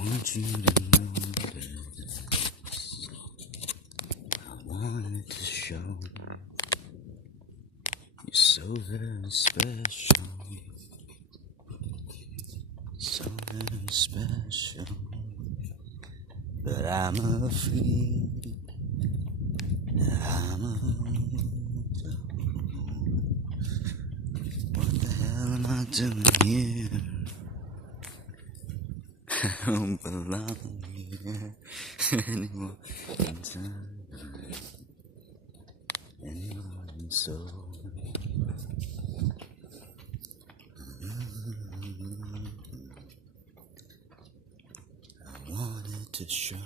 want you to know this. I wanted to show you're so very special. So very special. But I'm afraid I'm a what the hell am I doing here? I don't belong here anymore in time, anymore in soul. I wanted to show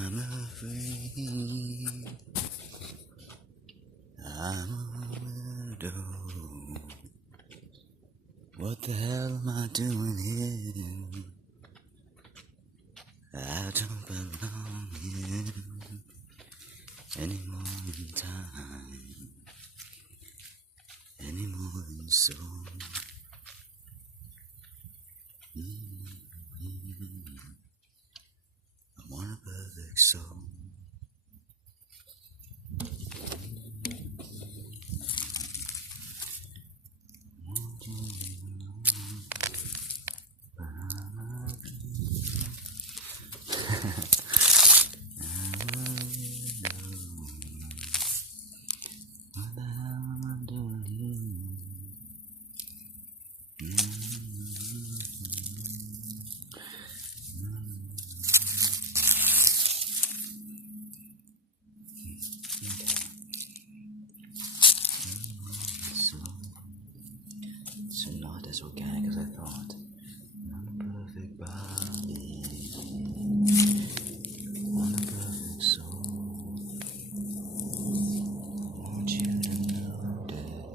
I'm afraid I'm a widow. What the hell am I doing here? I don't belong here anymore in time, anymore in soul. I want a perfect soul. So not as organic as I thought. Not a perfect body, not a perfect soul. I want you to notice.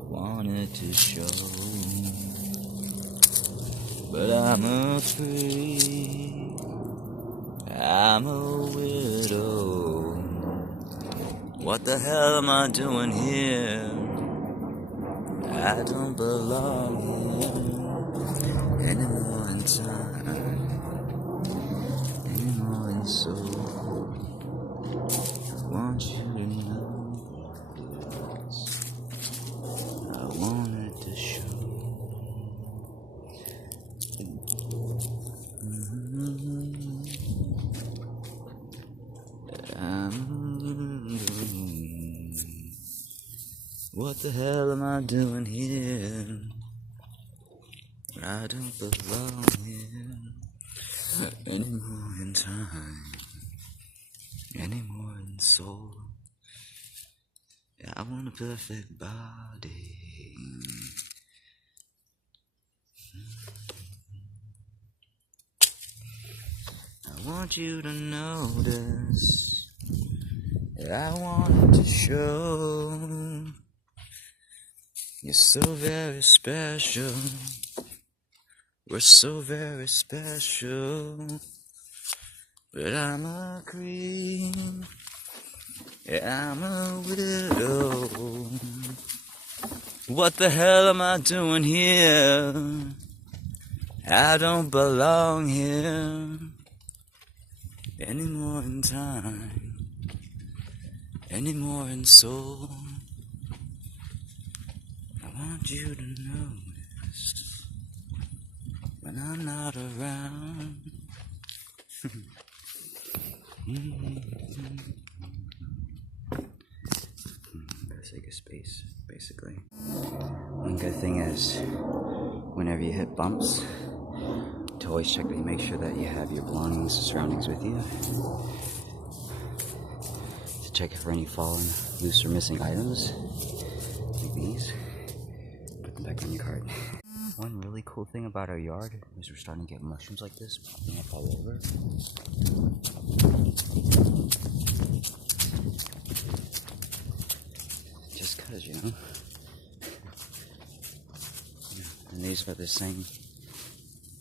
I wanted to show, but I'm afraid I'm a widow. What the hell am I doing here? I don't belong here anymore in time, anymore in soul. I want you to know this. I wanted to show that what the hell am I doing here? I don't belong here anymore in time, anymore in soul. Yeah, I want a perfect body. I want you to notice that I wanted to show you're so very special. We're so very special. But I'm a queen. Yeah, I'm a widow. What the hell am I doing here? I don't belong here anymore in time, anymore in soul. I want you to know this when I'm not around. Gotta take a space, basically. One good thing is, whenever you hit bumps, to always check that you make sure that you have your belongings and surroundings with you. To check for any fallen, loose, or missing items, like these. Put them back on your cart. One really cool thing about our yard is we're starting to get mushrooms like this popping up all over. Just cause, you know. And these are the same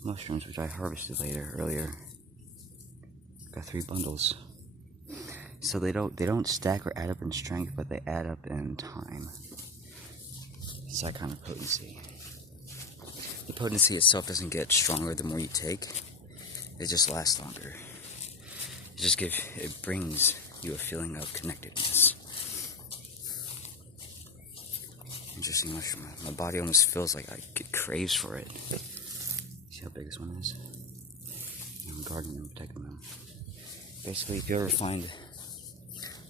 mushrooms which I harvested earlier. Got 3 bundles. So they don't stack or add up in strength, but they add up in time. It's that kind of potency. The potency itself doesn't get stronger the more you take. It just lasts longer. It brings you a feeling of connectedness. Interesting mushroom. My body almost feels like it craves for it. See how big this one is? I'm guarding them, protecting them. Basically, if you ever find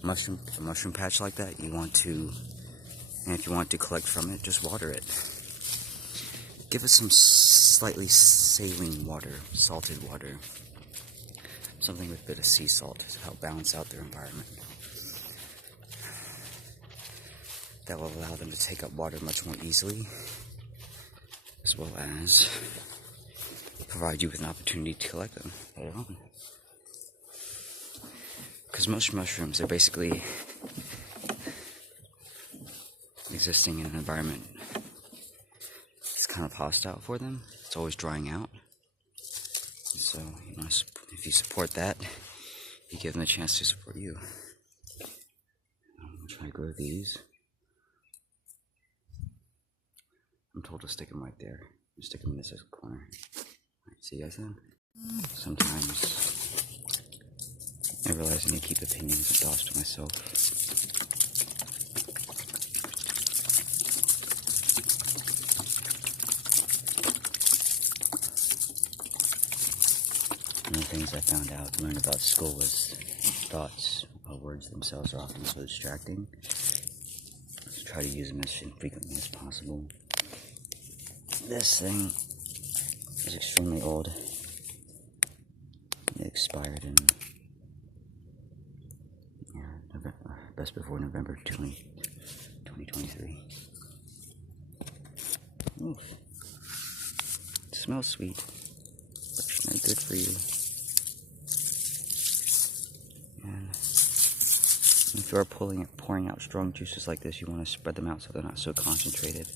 a mushroom patch like that, and if you want to collect from it, just water it. Give it some slightly saline water, salted water. Something with a bit of sea salt to help balance out their environment. That will allow them to take up water much more easily, as well as provide you with an opportunity to collect them later on. Because most mushrooms are basically existing in an environment that's kind of hostile for them. It's always drying out. So, if you support that, you give them a chance to support you. I'm going to try to grow these. I'm told to stick them right there. Stick them in this corner. Alright, see you guys then? Sometimes I realize I need to keep opinions and thoughts to myself. One of the things I learned about school was thoughts, words themselves are often so distracting. So try to use them as infrequently as possible. This thing is extremely old. It expired in best before November 2023. Oof. It smells sweet, but it's not good for you. And if you are pouring out strong juices like this, you want to spread them out so they're not so concentrated.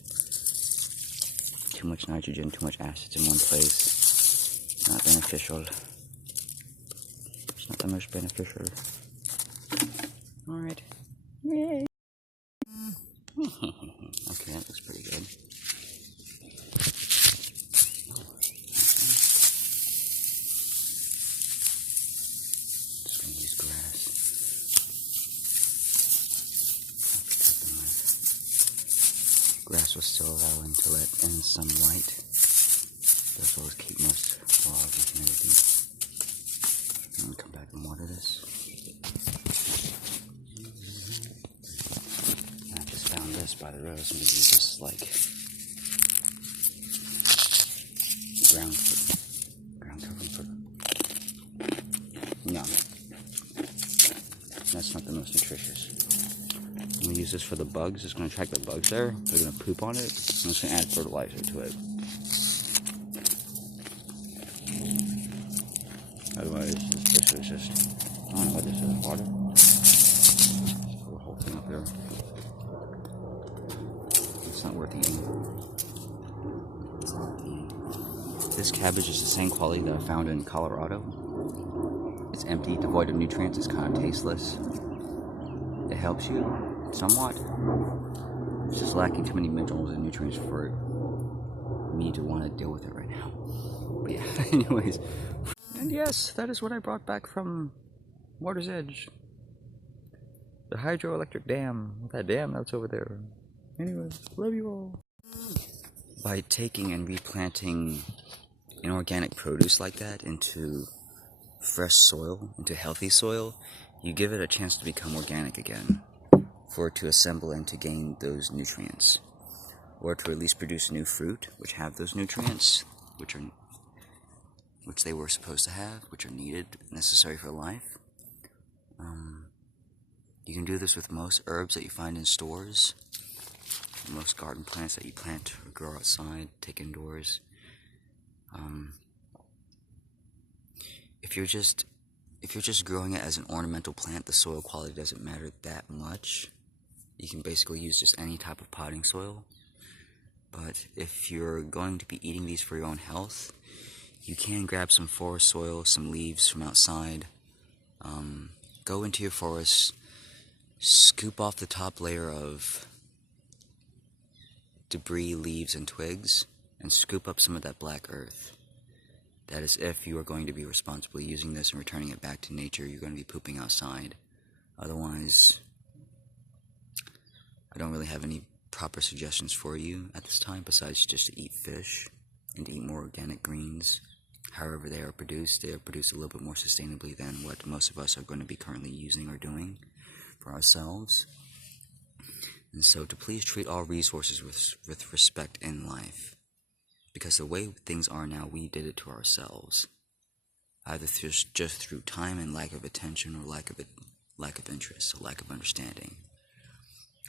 Too much nitrogen, too much acids in one place. Not beneficial. It's not the most beneficial. Alright. Yay! Okay, that looks pretty good. Just gonna use grass. Grass was still allowing to let in some light, as well as keep most logs and everything. I'm gonna come back and water this. I just found this by the road. I'm gonna use this as like ground covering for. No, that's not the most nutritious. I'm going to use this for the bugs. It's going to attract the bugs there. They're going to poop on it. I'm just going to add fertilizer to it. Otherwise, this is just, I don't know what this is, water. Just put the whole thing up there. It's not worth eating. It's not worth eating. This cabbage is the same quality that I found in Colorado. It's empty, devoid of nutrients. It's kind of tasteless. It helps you somewhat. It's just lacking too many minerals and nutrients for me to want to deal with it right now. But yeah, anyways. And yes, that is what I brought back from Water's Edge. The hydroelectric dam. That dam that's over there. Anyways, love you all. By taking and replanting inorganic produce like that into fresh soil, into healthy soil, you give it a chance to become organic again, for it to assemble and to gain those nutrients, or to at least produce new fruit which have those nutrients, which they were supposed to have, which are needed, necessary for life. You can do this with most herbs that you find in stores, most garden plants that you plant or grow outside, take indoors. If you're just growing it as an ornamental plant, the soil quality doesn't matter that much. You can basically use just any type of potting soil. But if you're going to be eating these for your own health, you can grab some forest soil, some leaves from outside, go into your forest, scoop off the top layer of debris, leaves, and twigs, and scoop up some of that black earth. That is if you are going to be responsibly using this and returning it back to nature. You're going to be pooping outside. Otherwise, I don't really have any proper suggestions for you at this time besides just to eat fish and to eat more organic greens. However they are produced a little bit more sustainably than what most of us are going to be currently using or doing for ourselves. And so to please treat all resources with respect in life. Because the way things are now, we did it to ourselves. Either just through time and lack of attention, or lack of interest, or lack of understanding.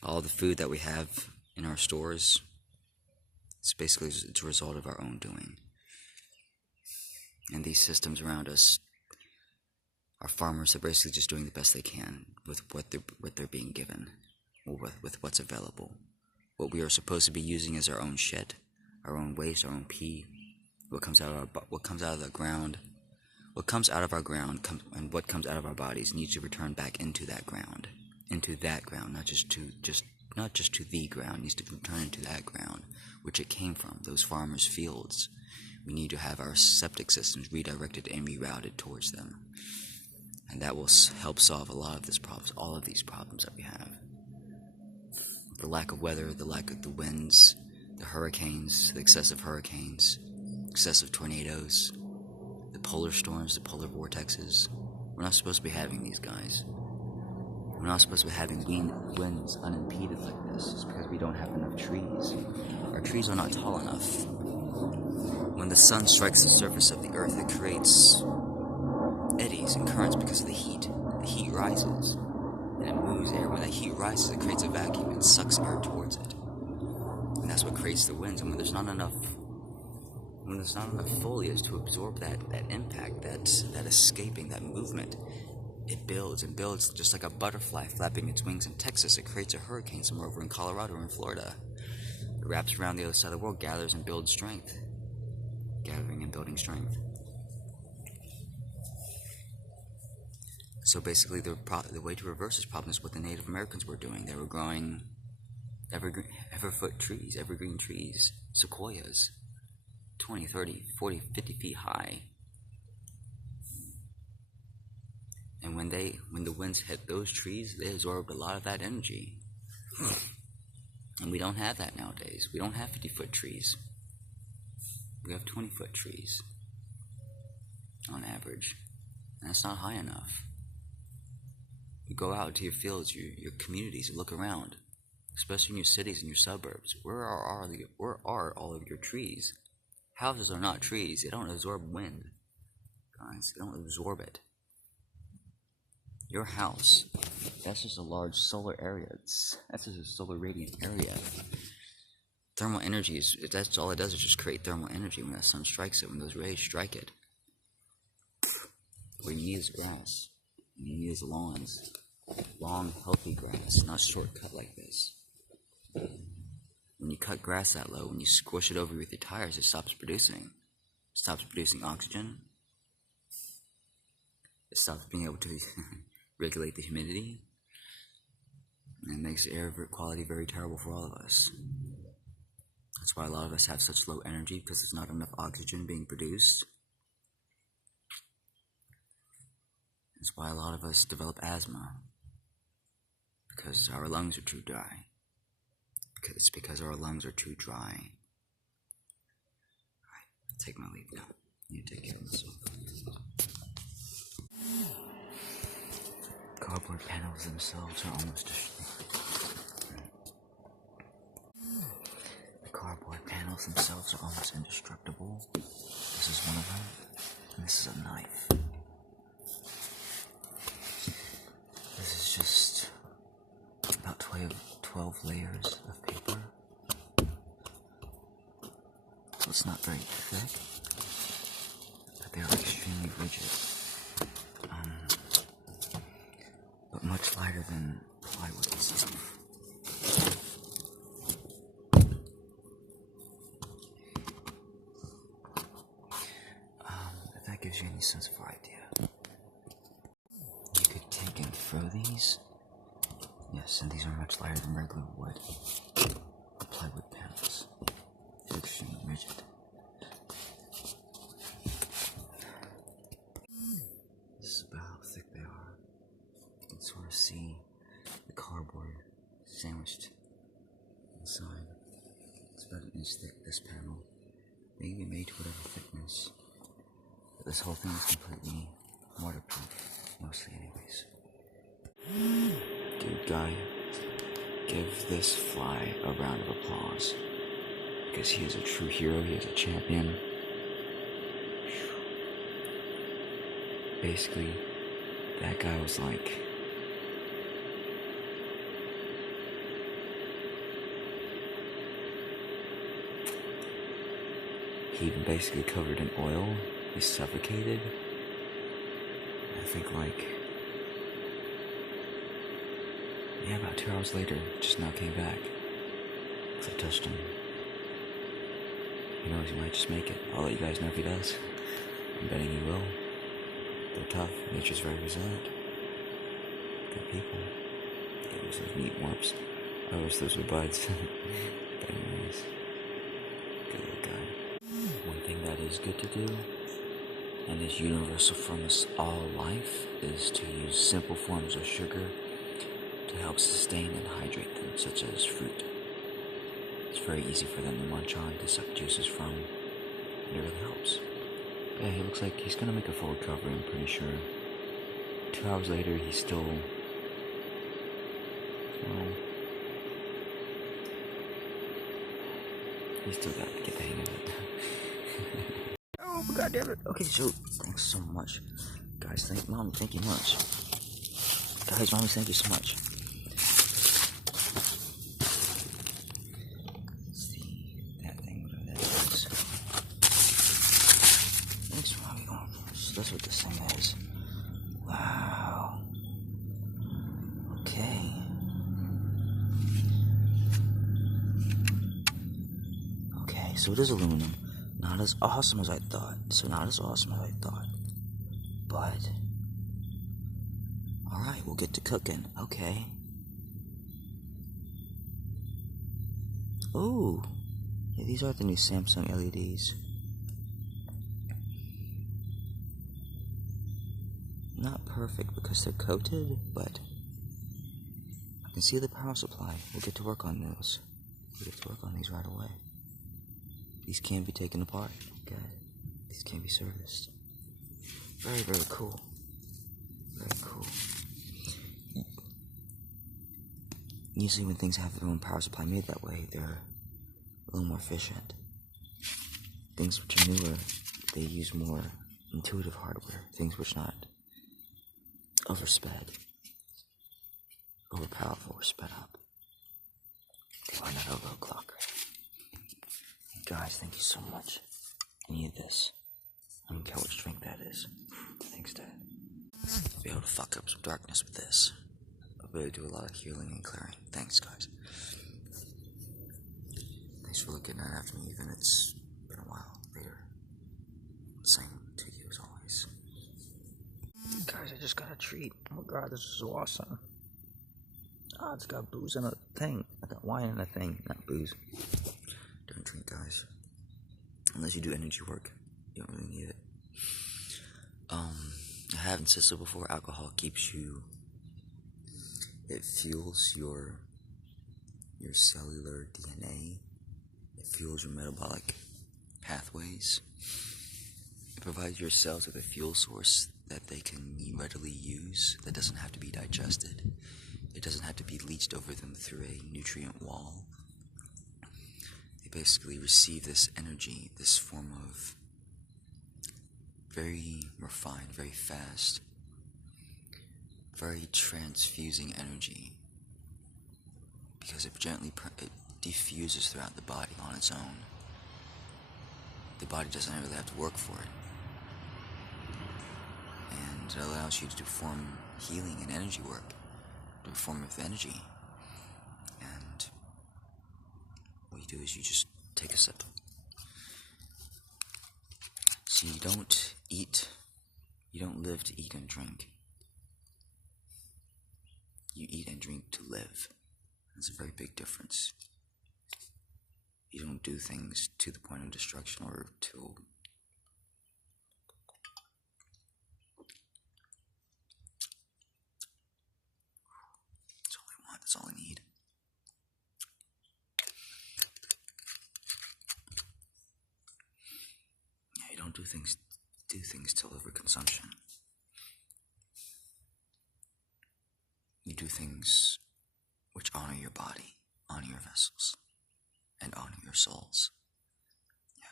All the food that we have in our stores, it's a result of our own doing. And these systems around us are farmers that are basically just doing the best they can with what they're being given, or with what's available. What we are supposed to be using is our own shit, our own waste, our own pee, what comes out of the ground. What comes out of our ground and what comes out of our bodies needs to return back into that ground, not just to the ground. Needs to return into that ground which it came from, those farmers' fields. We need to have our septic systems redirected and rerouted towards them, and that will help solve a lot of all of these problems that we have. The lack of weather, the lack of the winds, the hurricanes, the excessive hurricanes, excessive tornadoes, the polar storms, the polar vortexes. We're not supposed to be having these guys. We're not supposed to be having winds unimpeded like this just because we don't have enough trees. Our trees are not tall enough. When the sun strikes the surface of the earth, it creates eddies and currents because of the heat. The heat rises and it moves air. When that heat rises, it creates a vacuum and sucks air towards it. And that's what creates the winds. And when there's not enough foliage to absorb that impact, that escaping, that movement, it builds and builds just like a butterfly flapping its wings in Texas. It creates a hurricane somewhere over in Colorado or in Florida. It wraps around the other side of the world, gathers and builds strength. Gathering and building strength. So basically the way to reverse this problem is what the Native Americans were doing. They were growing everfoot trees, evergreen trees, sequoias, 20, 30, 40, 50 feet high. And when the winds hit those trees, they absorbed a lot of that energy. And we don't have that nowadays. We don't have 50-foot trees. We have 20-foot trees on average. And that's not high enough. You go out to your fields, your communities, and look around, especially in your cities and your suburbs. Where are all of your trees? Houses are not trees. They don't absorb wind, guys. They don't absorb it. Your house, that's just a large solar area. That's just a solar radiant area. Thermal energy that's all it does is just create thermal energy when that sun strikes it, when those rays strike it. What you need is grass. What you need is lawns. Long, healthy grass, not shortcut like this. When you cut grass that low, when you squish it over with your tires, it stops producing. It stops producing oxygen. It stops being able to regulate the humidity. And it makes the air quality very terrible for all of us. That's why a lot of us have such low energy, because there's not enough oxygen being produced. That's why a lot of us develop asthma, because our lungs are too dry. It's because our lungs are too dry. Alright, I'll take my leave now. You take care of myself. Cardboard panels themselves are almost indestructible. This is one of them, and this is a knife. This is just about 12 layers of paper. So it's not very thick, but they are extremely rigid. But much lighter than plywood itself. If that gives you any sense of idea. You could take and throw these. Yes, and these are much lighter than regular wood. The plywood panels. They're extremely rigid. about an inch thick, this panel. They can be made to whatever thickness. But this whole thing is completely waterproof, mostly anyways. Dude, guy, give this fly a round of applause. Because he is a true hero, he is a champion. Basically, that guy was like... he even basically covered in oil. He suffocated. I think like... yeah, about 2 hours later, just now came back. Because I touched him. Who knows, he might just make it. I'll let you guys know if he does. I'm betting he will. They're tough. Nature's very resilient. Good people. They use those meat warps. I wish those were buds. But anyways. Good little guy. One thing that is good to do, and is universal from us all life, is to use simple forms of sugar to help sustain and hydrate them, such as fruit. It's very easy for them to munch on, to suck juices from, and it really helps. But yeah, he looks like he's gonna make a full recovery, I'm pretty sure. 2 hours later, he's still... well... he's still got to get the hang of it. Oh, god damn it. Okay, so, thanks so much. Guys, thank you much. Guys, mommy, thank you so much. That's what this thing is. Wow. Okay. Okay, so it is aluminum. Not as awesome as I thought. But... alright, we'll get to cooking. Okay. Ooh. Yeah, these are the new Samsung LEDs. Not perfect because they're coated, but I can see the power supply. We'll get to work on those. We'll get to work on these right away. These can be taken apart. Okay. These can be serviced. Very, very cool. Very cool. Usually when things have their own power supply made that way, they're a little more efficient. Things which are newer, they use more intuitive hardware. Things which not oversped, overpowerful, or sped up. Why not a low clock? Guys, thank you so much. I need this. I don't care which drink that is. Thanks, Dad. I'll be able to fuck up some darkness with this. I'll be able to do a lot of healing and clearing. Thanks, guys. Thanks for looking after me, even it's been a while later. Same to you as always. Guys, I just got a treat. Oh my god, this is awesome. Ah, it's got booze in a thing. I got wine in a thing, not booze. Don't drink, guys. Unless you do energy work. You don't really need it. I have insisted before, alcohol keeps you... it fuels your cellular DNA. It fuels your metabolic pathways. It provides your cells with a fuel source that they can readily use, that doesn't have to be digested. It doesn't have to be leached over them through a nutrient wall. They basically receive this energy, this form of very refined, very fast, very transfusing energy, because it it diffuses throughout the body on its own. The body doesn't really have to work for it. And it allows you to perform healing and energy work, to perform with energy. And what you do is you just take a sip. So you don't live to eat and drink. You eat and drink to live. That's a very big difference. You don't do things to the point of destruction or to... that's all I want, that's all I need. do things till overconsumption. You do things which honor your body, honor your vessels, and honor your souls. Yeah,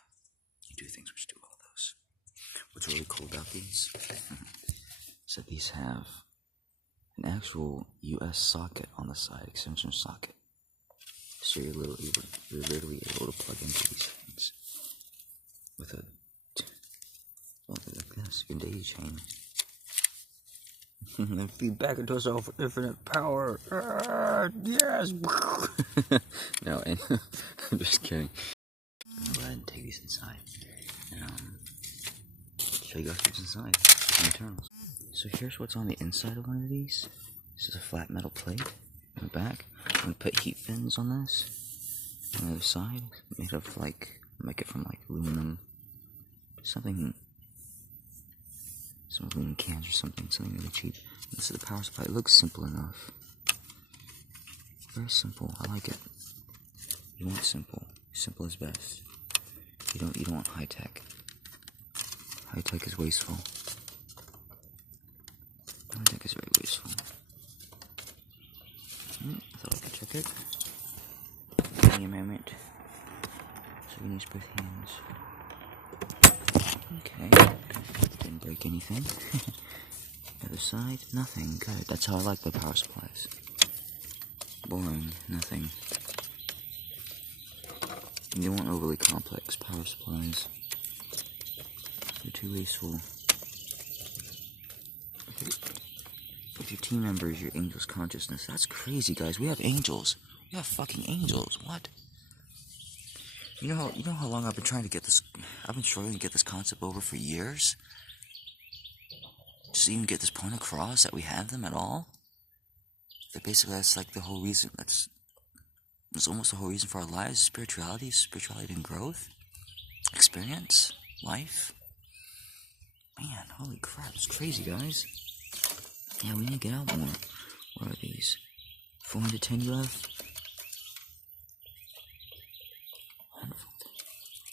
you do things which do all those. What's really cool about these is that these have an actual US socket on the side, extension socket. So you're literally able to plug into these things with a, well, like this, your daisy chain. And feed back into yourself with infinite power. Yes! No, and I'm just kidding. I'm gonna go ahead and take these inside and show you guys what's inside. The internals. So here's what's on the inside of one of these. This is a flat metal plate on the back. I'm gonna put heat fins on this. On the other side, made of like, make it from like aluminum, something. Some aluminum cans or something really cheap. This is the power supply. It looks simple enough. Very simple. I like it. You want simple. Simple is best. You don't want high tech. High tech is wasteful. High tech is very wasteful. I thought I could check it. Give me a moment. So you use both hands. Okay. Didn't break anything. Other side, nothing. Good. That's how I like the power supplies. Boring. Nothing. You don't want overly complex power supplies. They're too wasteful. If your team members, your angel's consciousness. That's crazy, guys. We have angels. We have fucking angels. What? You know how long I've been trying to get this. I've been struggling to get this concept over for years. Just to even get this point across that we have them at all. That basically that's like the whole reason. That's almost the whole reason for our lives. Spirituality and growth, experience, life. Man, holy crap! It's crazy, guys. Yeah, we need to get out more. What are these? 410 you left? Wonderful.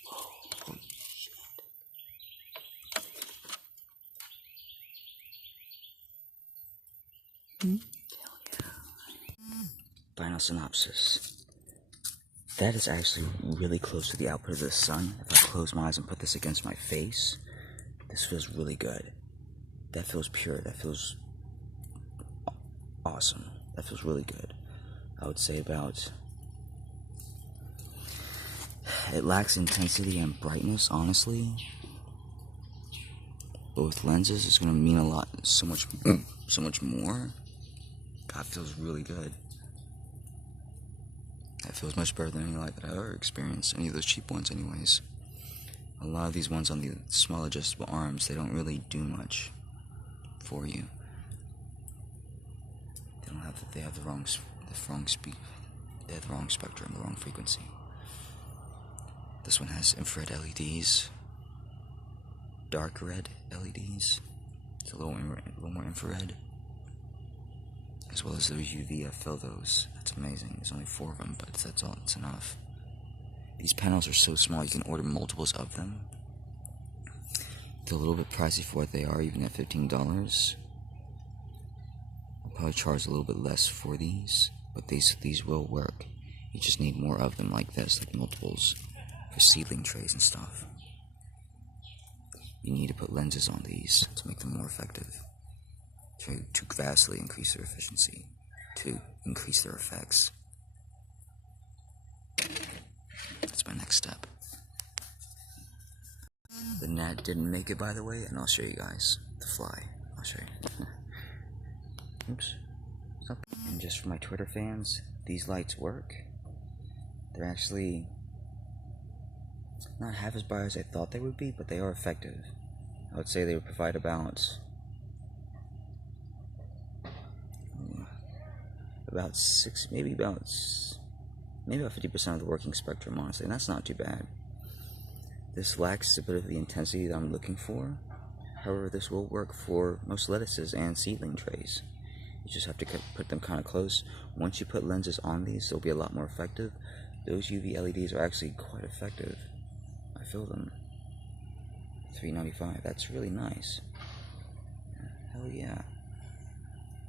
Whoa, holy shit. Hell yeah. Final synopsis. That is actually really close to the output of the sun. If I close my eyes and put this against my face, this feels really good. That feels pure. That feels awesome. That feels really good. I would say about... It lacks intensity and brightness, honestly. But with lenses, it's going to mean a lot, so much more. God, feels really good. That feels much better than any light that I've ever experienced. Any of those cheap ones, anyways. A lot of these ones on the small adjustable arms, they don't really do much for you. They have the wrong speed. They have the wrong spectrum, the wrong frequency. This one has infrared LEDs, dark red LEDs. It's a little more infrared, as well as those UV. I fill those. That's amazing. There's only 4 of them, but that's all. It's enough. These panels are so small, you can order multiples of them. They're a little bit pricey for what they are, even at $15. I'll probably charge a little bit less for these, but these will work. You just need more of them like this, like multiples, for seedling trays and stuff. You need to put lenses on these to make them more effective, to vastly increase their efficiency, to increase their effects. That's my next step. The gnat didn't make it, by the way, and I'll show you guys the fly. I'll show you. Oops. Stop. And just for my Twitter fans, these lights work. They're actually not half as bright as I thought they would be, but they are effective. I would say they would provide about 6, maybe about 50% of the working spectrum, honestly, and that's not too bad. This lacks a bit of the intensity that I'm looking for. However, this will work for most lettuces and seedling trays. You just have to put them kind of close. Once you put lenses on these, they'll be a lot more effective. Those UV LEDs are actually quite effective. I feel them. $3.95. That's really nice. Hell yeah.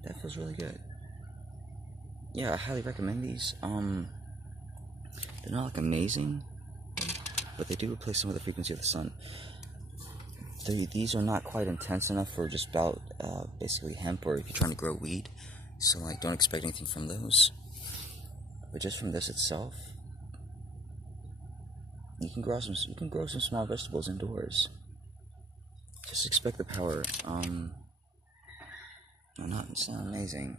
That feels really good. Yeah, I highly recommend these. They're not like amazing, but they do replace some of the frequency of the sun. These are not quite intense enough for just about basically hemp, or if you're trying to grow weed. So like, don't expect anything from those. But just from this itself, you can grow some small vegetables indoors. Just expect the power. It's not amazing,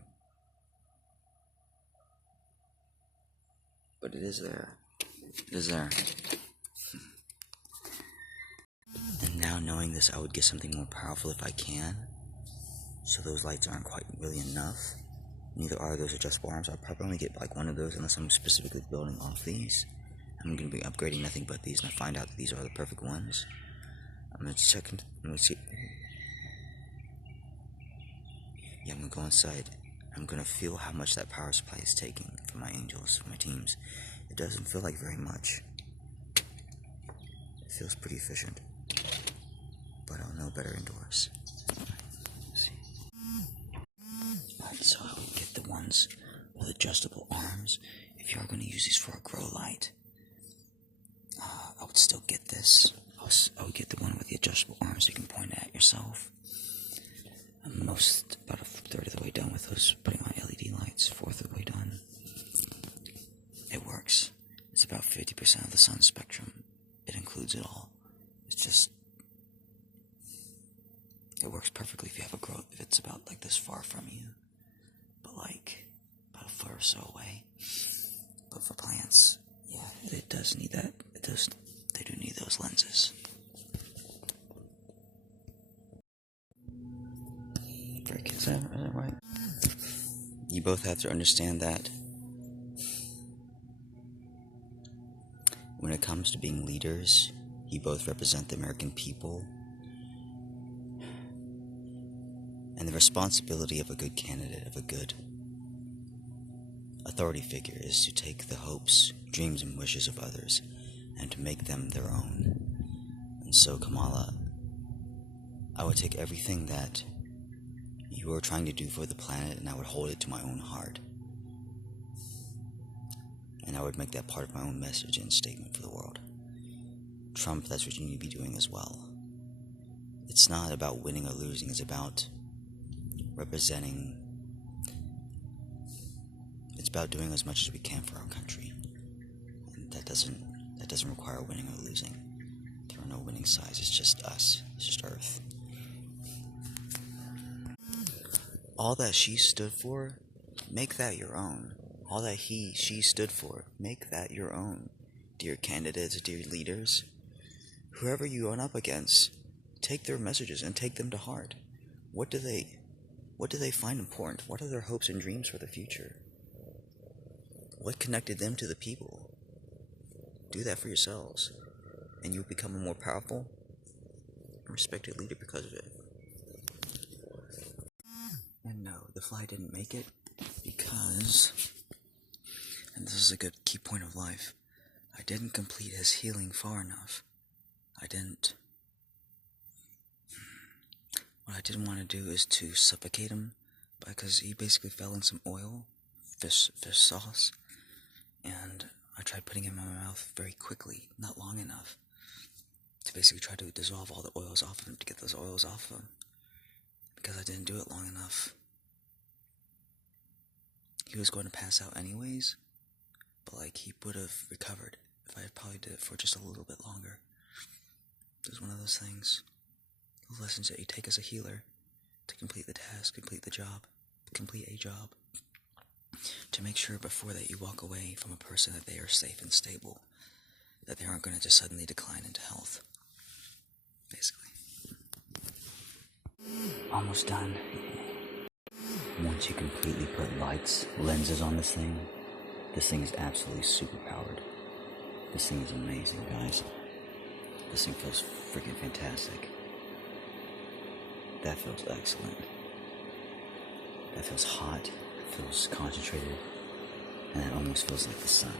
but it is there. It is there. And now knowing this, I would get something more powerful if I can. So those lights aren't quite really enough. Neither are those adjustable arms. I'll probably only get like one of those unless I'm specifically building off these. I'm going to be upgrading nothing but these, and I find out that these are the perfect ones. I'm going to check. I'm going to see. Yeah, I'm going to go inside. I'm going to feel how much that power supply is taking for my angels, for my teams. It doesn't feel like very much. It feels pretty efficient. But I'll know better indoors. Let's see. Alright, so I would get the ones with adjustable arms. If you are going to use these for a grow light, I would still get this. I would get the one with the adjustable arms so you can point at yourself. I'm about a third of the way done with those, putting on LED lights, fourth of the way done. It works. It's about 50% of the sun spectrum. It includes it all. It's just, it works perfectly if you have a growth, if it's about like this far from you, but like about a foot or so away. But for plants, yeah, it does need that. They do need those lenses. Is that right? You both have to understand that when it comes to being leaders, you both represent the American people. And the responsibility of a good candidate, of a good authority figure, is to take the hopes, dreams, and wishes of others and to make them their own. And so, Kamala, I would take everything that you are trying to do for the planet and I would hold it to my own heart. And I would make that part of my own message and statement for the world. Trump, that's what you need to be doing as well. It's not about winning or losing, it's about representing. It's about doing as much as we can for our country. And that doesn't require winning or losing. There are no winning sides, it's just us. It's just Earth. All that she stood for, make that your own. All that she stood for, make that your own. Dear candidates, dear leaders, whoever you run up against, take their messages and take them to heart. What do they find important? What are their hopes and dreams for the future? What connected them to the people? Do that for yourselves, and you'll become a more powerful and respected leader because of it. And no, the fly didn't make it because, and this is a good key point of life, I didn't complete his healing far enough. What I didn't want to do is to suffocate him, because he basically fell in some oil, fish sauce, and I tried putting him in my mouth very quickly, not long enough, to basically try to dissolve all the oils off of him, to get those oils off of him, because I didn't do it long enough. He was going to pass out anyways, but like, he would have recovered if I had probably did it for just a little bit longer. It was one of those things, the lessons that you take as a healer, to complete the task, complete a job, to make sure before that you walk away from a person that they are safe and stable, that they aren't going to just suddenly decline into health, basically. Almost done. Once you completely put lenses on this thing is absolutely super powered. This thing is amazing, guys. This thing feels freaking fantastic. That feels excellent. That feels hot, it feels concentrated, and it almost feels like the sun.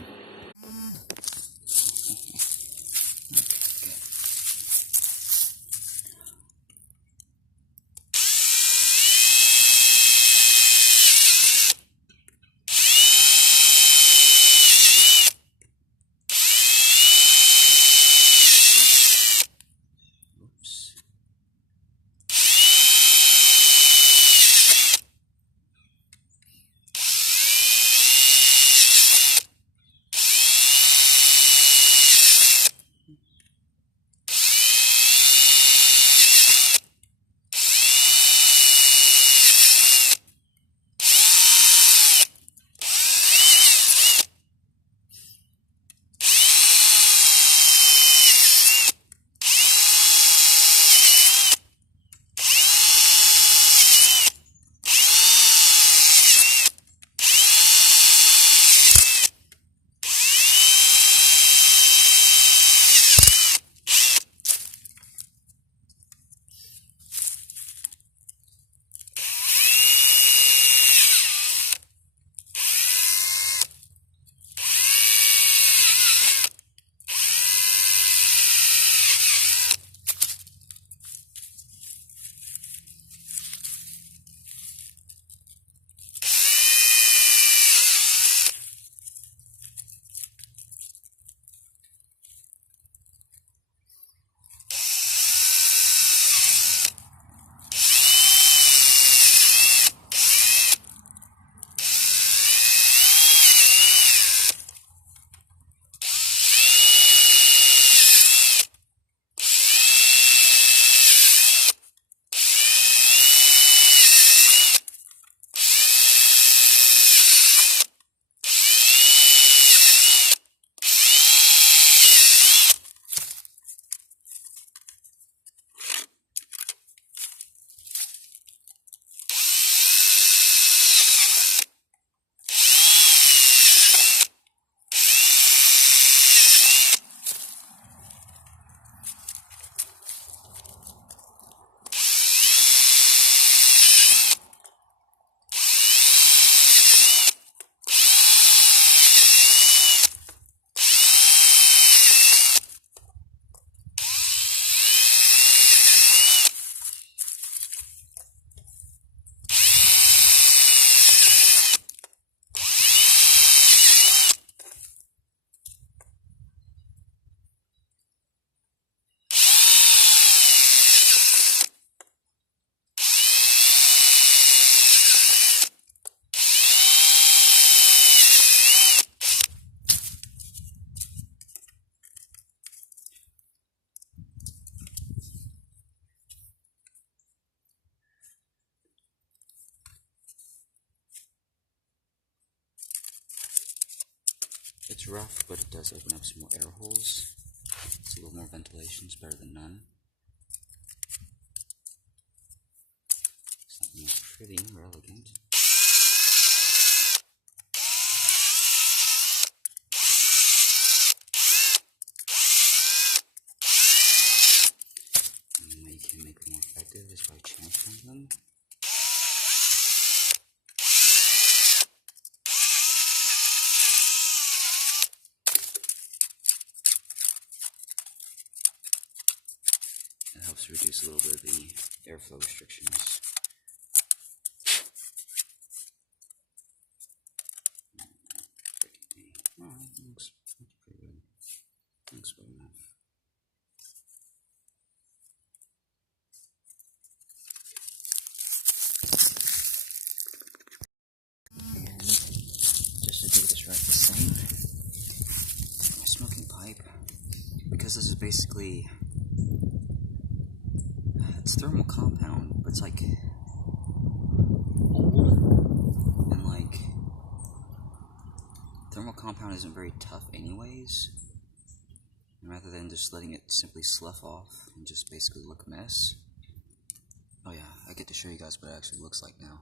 It's rough, but it does open up some more air holes. It's a little more ventilation. It's better than none. It's not the most pretty or elegant. And the way you can make them more effective is by transferring them. It helps reduce a little bit of the airflow restrictions. Oh, that looks pretty good. Looks good enough. And just to do this right the same, my smoking pipe, because this is basically, it's thermal compound, but it's like old, and like, thermal compound isn't very tough anyways, and rather than just letting it simply slough off and just basically look a mess. Oh yeah, I get to show you guys what it actually looks like now.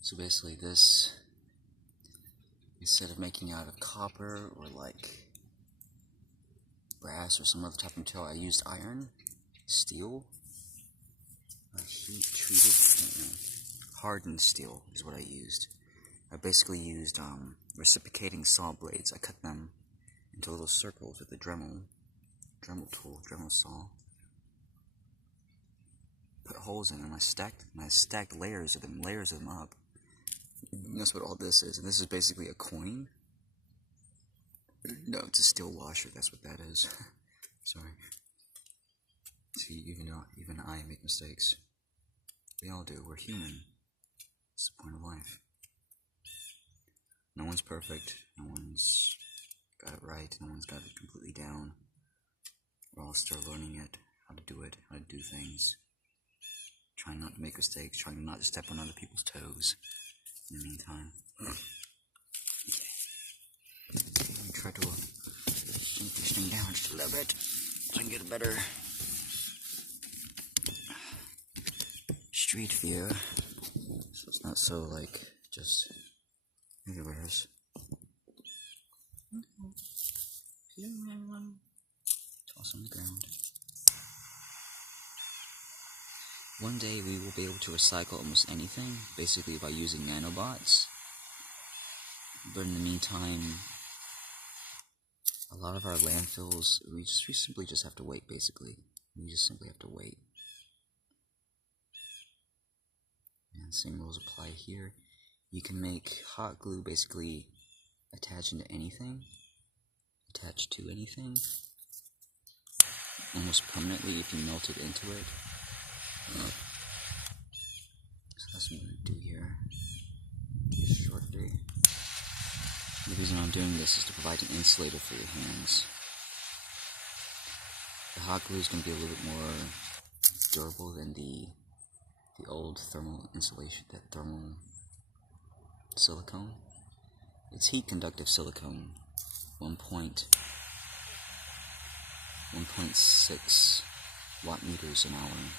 So basically this, instead of making out of copper or like brass or some other type of material, I used iron, steel, heat treated, hardened steel is what I used. I basically used reciprocating saw blades. I cut them into little circles with a Dremel tool, Dremel saw. Put holes in them. I stacked layers of them up. And that's what all this is. And this is basically a coin. No, it's a steel washer. That's what that is. Sorry. See, even I make mistakes. We all do. We're human. It's the point of life. No one's perfect. No one's got it right. No one's got it completely down. We're all still learning how to do things. Trying not to make mistakes. Trying not to step on other people's toes. In the meantime. Let me try to sink this thing down just a little bit so I can get a better street view. So it's not so like just everywhere. Toss on the ground. One day we will be able to recycle almost anything, basically by using nanobots. But in the meantime, a lot of our landfills, we simply just have to wait, basically. We just simply have to wait. And same rules apply here. You can make hot glue basically attach into anything, attach to anything, almost permanently if you melt it into it. So that's what I'm going to do here. Shortly. The reason I'm doing this is to provide an insulator for your hands. The hot glue is going to be a little bit more durable than the old thermal insulation, that thermal silicone. It's heat conductive silicone, 1.6 watt meters an hour.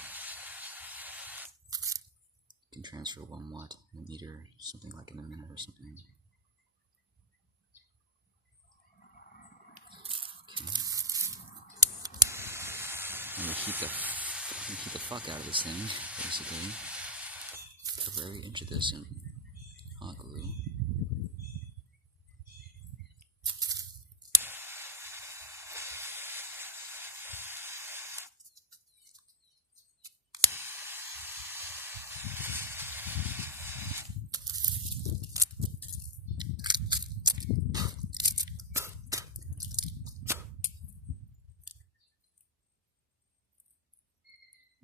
You can transfer 1 watt in a meter, something like in a minute or something. Okay. And we heat the fuck out of this thing, basically. Cover every inch of this in hot glue.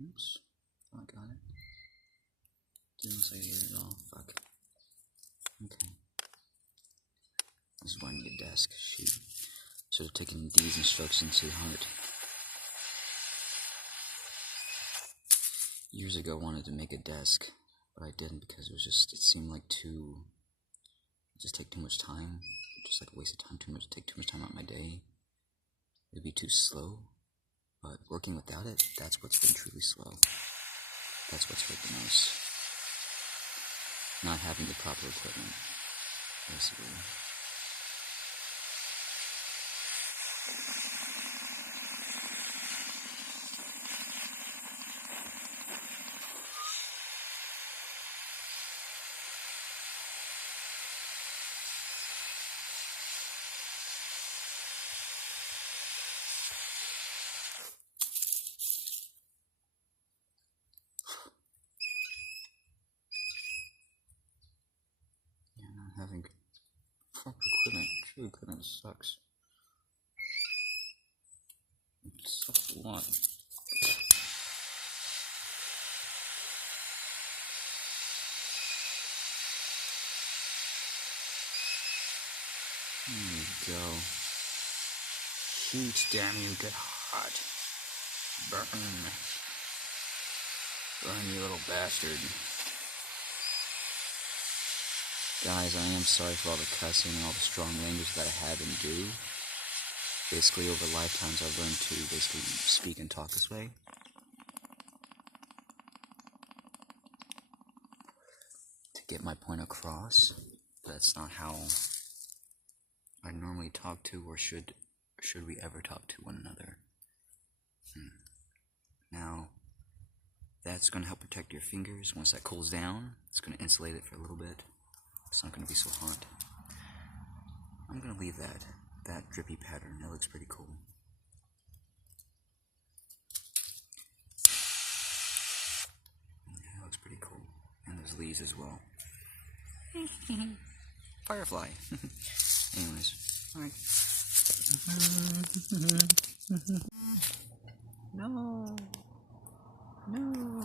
Oops. Oh, I got it. Didn't say it at all. Fuck. Okay. This is why I need a desk. Shoot. Should have taken these instructions to heart. Years ago I wanted to make a desk, but I didn't because it seemed like too just take too much time, just like a waste of time, take too much time out of my day. It'd be too slow, but working without it, that's what's been truly slow. That's what's hurt the most. Not having the proper equipment, basically. Having proper equipment, true equipment sucks. It sucks a lot. There you go. Shoot, damn you, get hot. Burn. Burn, you little bastard. Guys, I am sorry for all the cussing and all the strong language that I have and do. Basically, over lifetimes, I've learned to basically speak and talk this way. To get my point across. That's not how I normally talk to, or should we ever talk to one another. Now, that's going to help protect your fingers. Once that cools down, it's going to insulate it for a little bit. It's not going to be so hot. I'm going to leave that drippy pattern. That looks pretty cool. Yeah, that looks pretty cool. And there's leaves as well. Firefly. Anyways, alright. No. No.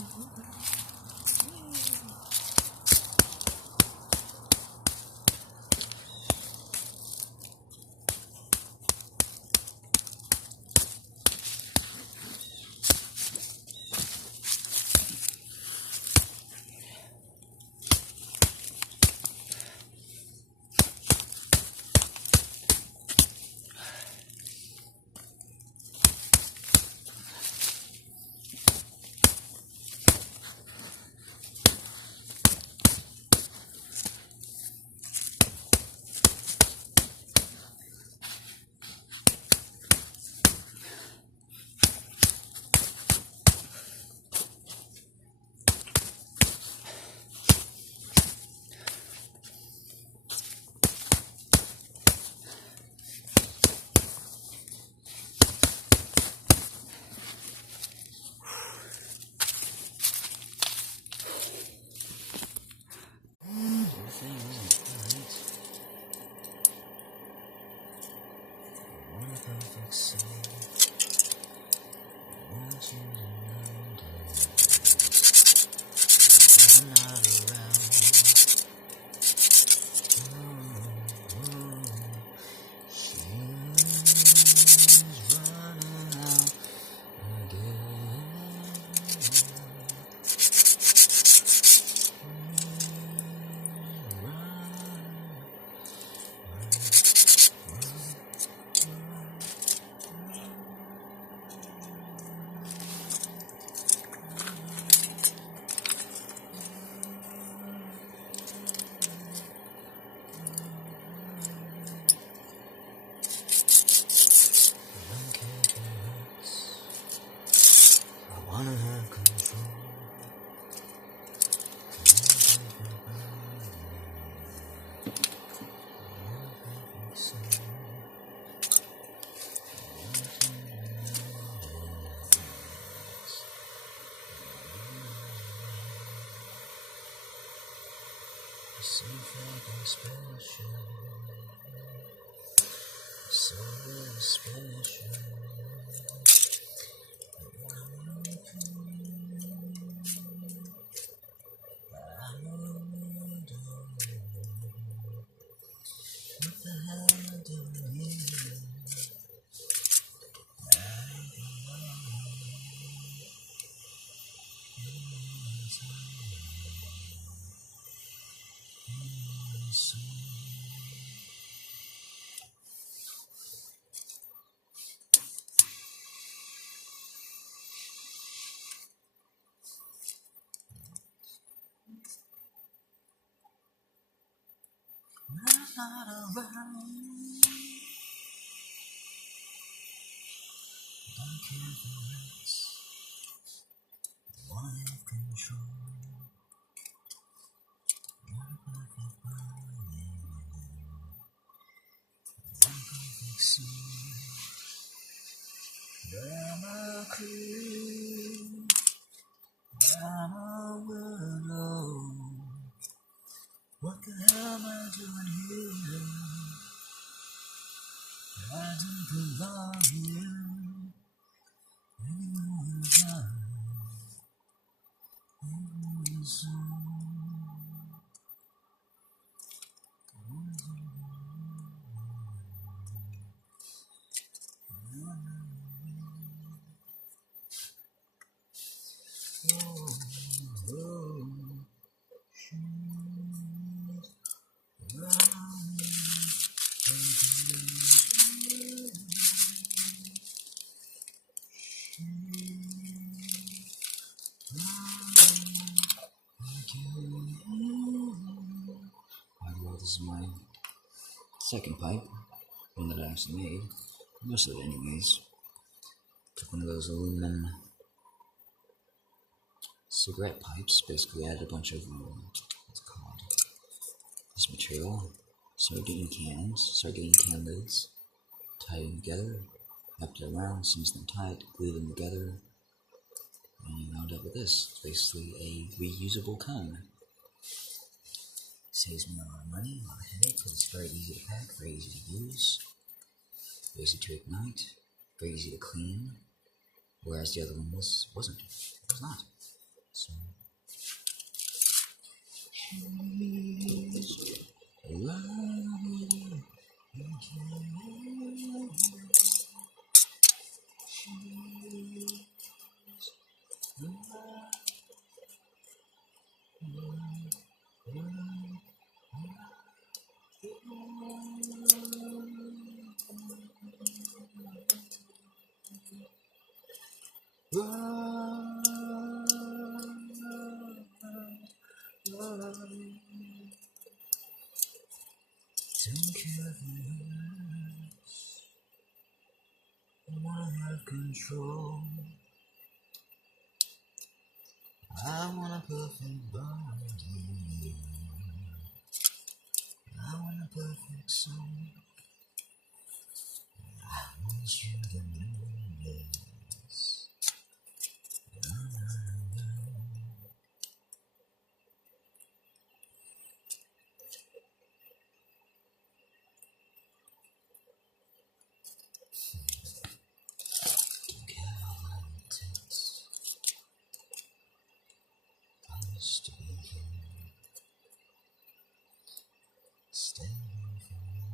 Something special, so special. I wonder what the hell am I doing here? I belong in not alright. Don't care for us. Wanna have control. Wanna perfect body. Wanna perfect soul. But I'm a creep. I'm a widow. What the hell am I doing here? I don't belong here anymore. Well, this is my second pipe, one that I actually made. Most of it, anyways. Took one of those aluminum cigarette pipes, basically added a bunch of, what's it called? This material. Sardine can lids, tied them together, wrapped it around, seams them tight, glued them together, and you wound up with this. It's basically a reusable cone. Saves me a lot of money, a lot of headache, because it's very easy to pack, very easy to use, very easy to ignite, very easy to clean, whereas the other one wasn't. It was not. So, don't care for us. I wanna have control. I want a perfect body. I want a perfect soul. I want you to know this. Don't care how long it takes. I used to be here. Stay here forever.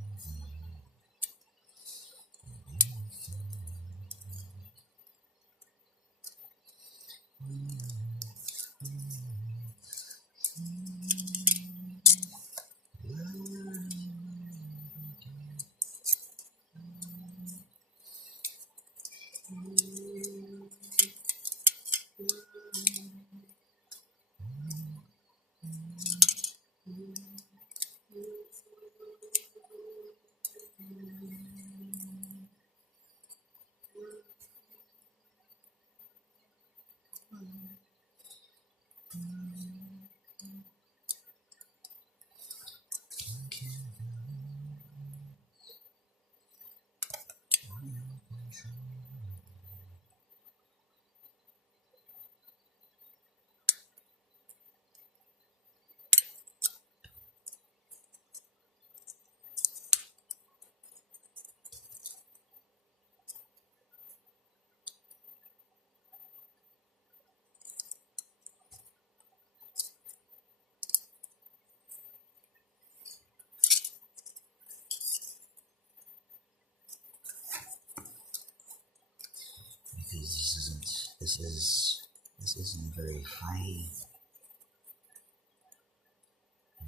Because this isn't a very high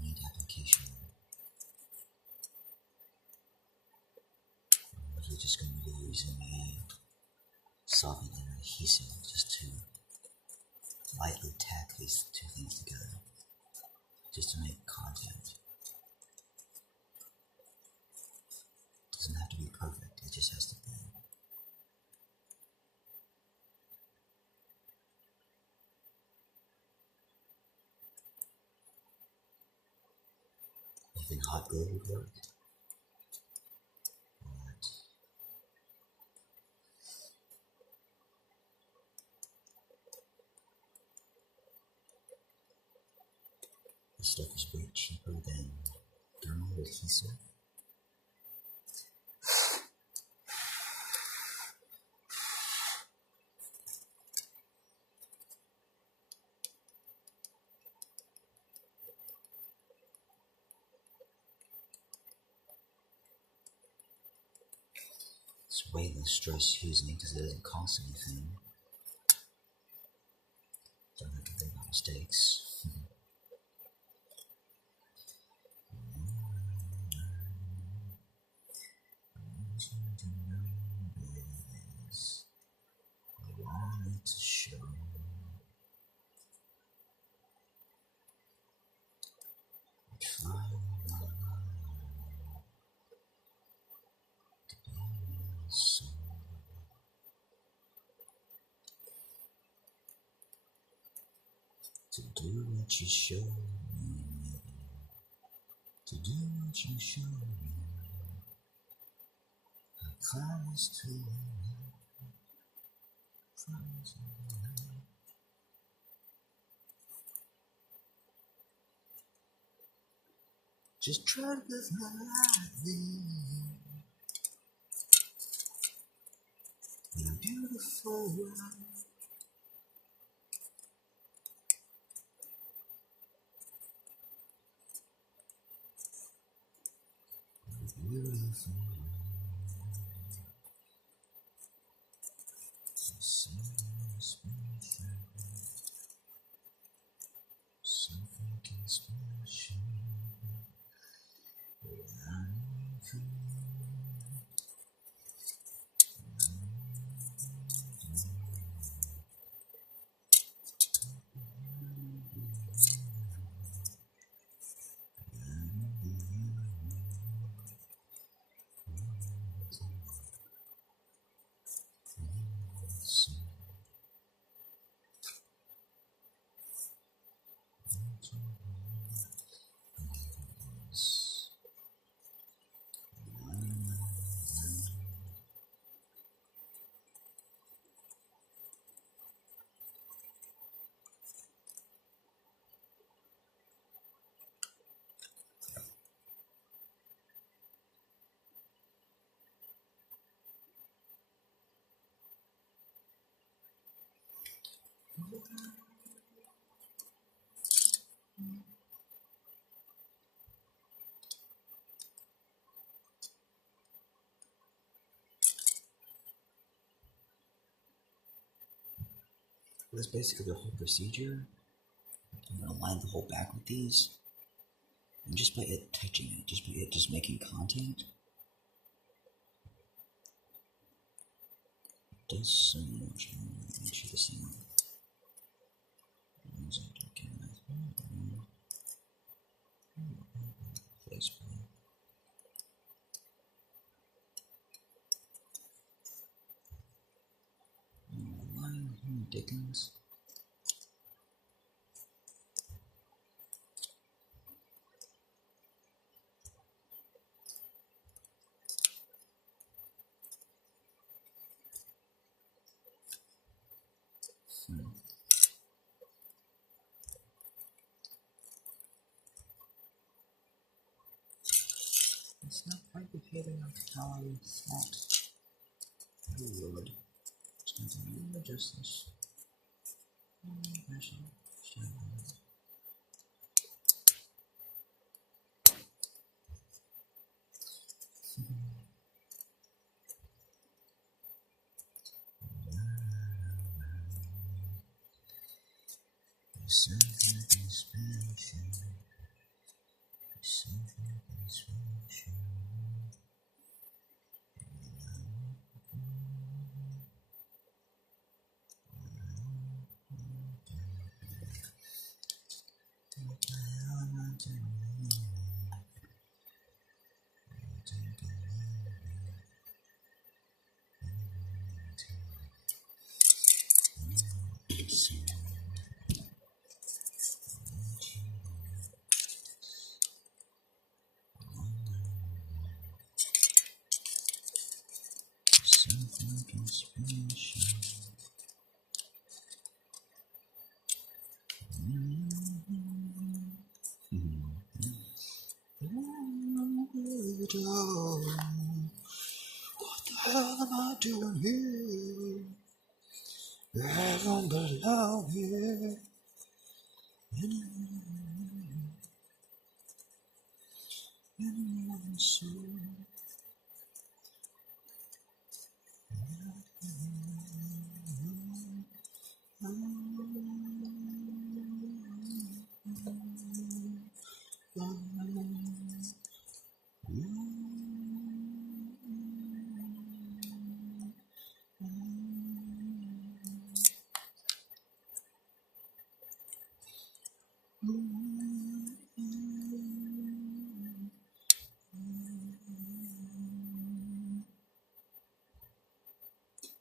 need application. We're just going to be using a solvent and adhesive just to lightly tack these two things together, just to make contact. doesn't have to be perfect, it just has to be. You think hot glue would work? Alright. This stuff is way cheaper than thermal adhesive. It's way less stress using it because it doesn't cost anything. Don't have to think about mistakes. I wanted to show to do what you show me, to do what you show me. I promise to promise to just try to live my life in a beautiful life. Beautiful something special. That's basically the whole procedure. I'm gonna line the whole back with these, and just by it touching it, just by it just making contact, it does so much more than you should have seen. Dickens. It's not quite behaving like how I thought. Oh Lord. It's going to adjust this. Actually, something special. Something special. What the hell am I doing here? I don't belong here.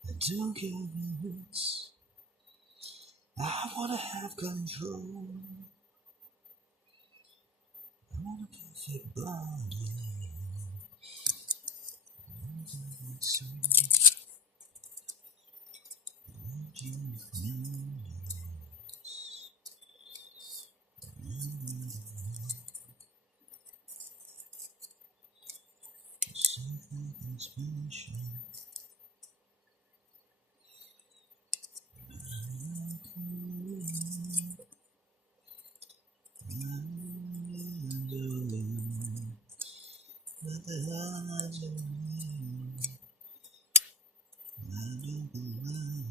I don't care what it's. I wanna have control. I want a perfect body. What the hell am I doing? I don't belong.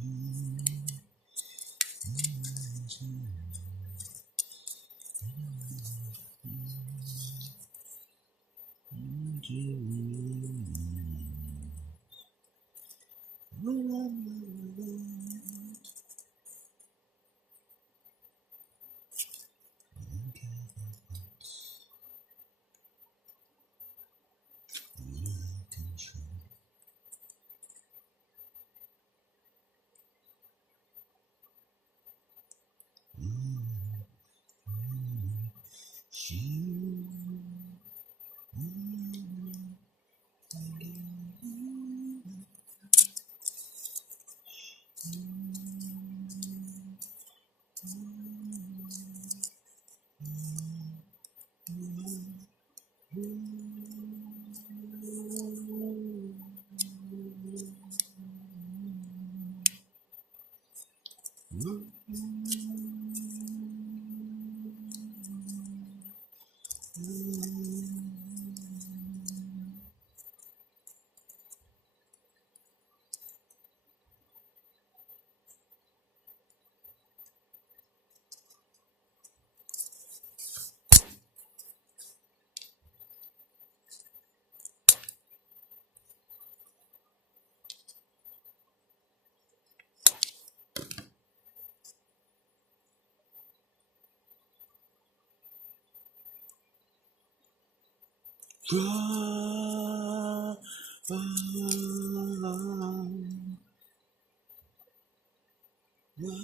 Run,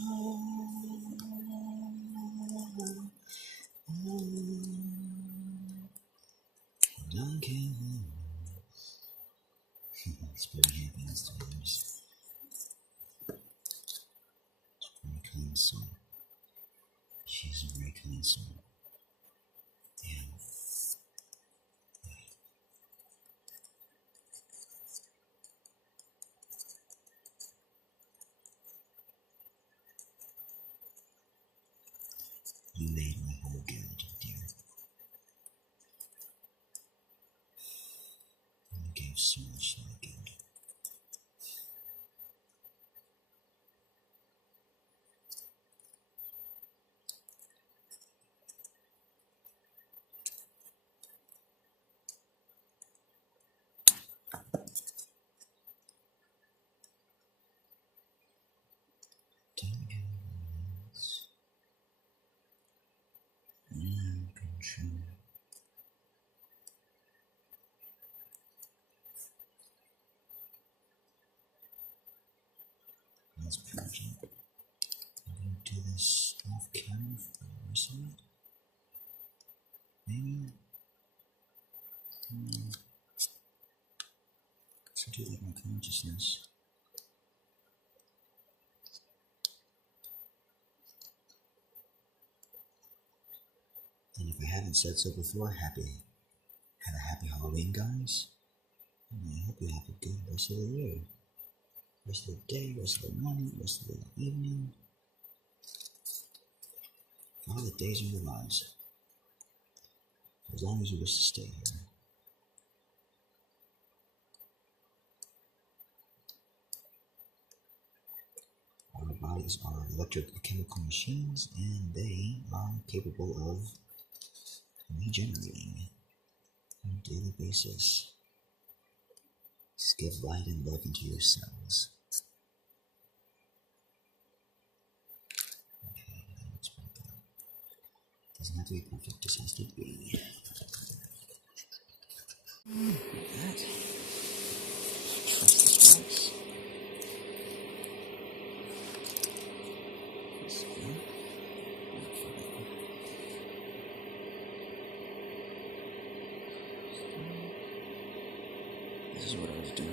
don't care. It's very heavy this time. It's very clean soul. She's a very clean soul. Yeah. You made my whole guild, dear. You gave so much to my guild. Don't give us control. This project. I'm gonna do this off camera for the rest of it. Maybe. So do like my consciousness. haven't said so before, have a happy Halloween, guys. And I hope you have a good rest of the year. Rest of the day, rest of the morning, rest of the evening. All the days of your lives. As long as you wish to stay here. Our bodies are electrochemical machines, and they are capable of regenerating on a daily basis. Just give light and love into your cells. Okay, let's break it up. Doesn't have to be perfect, just has to be. Like that. Trust the strikes. This one. This is what I was doing.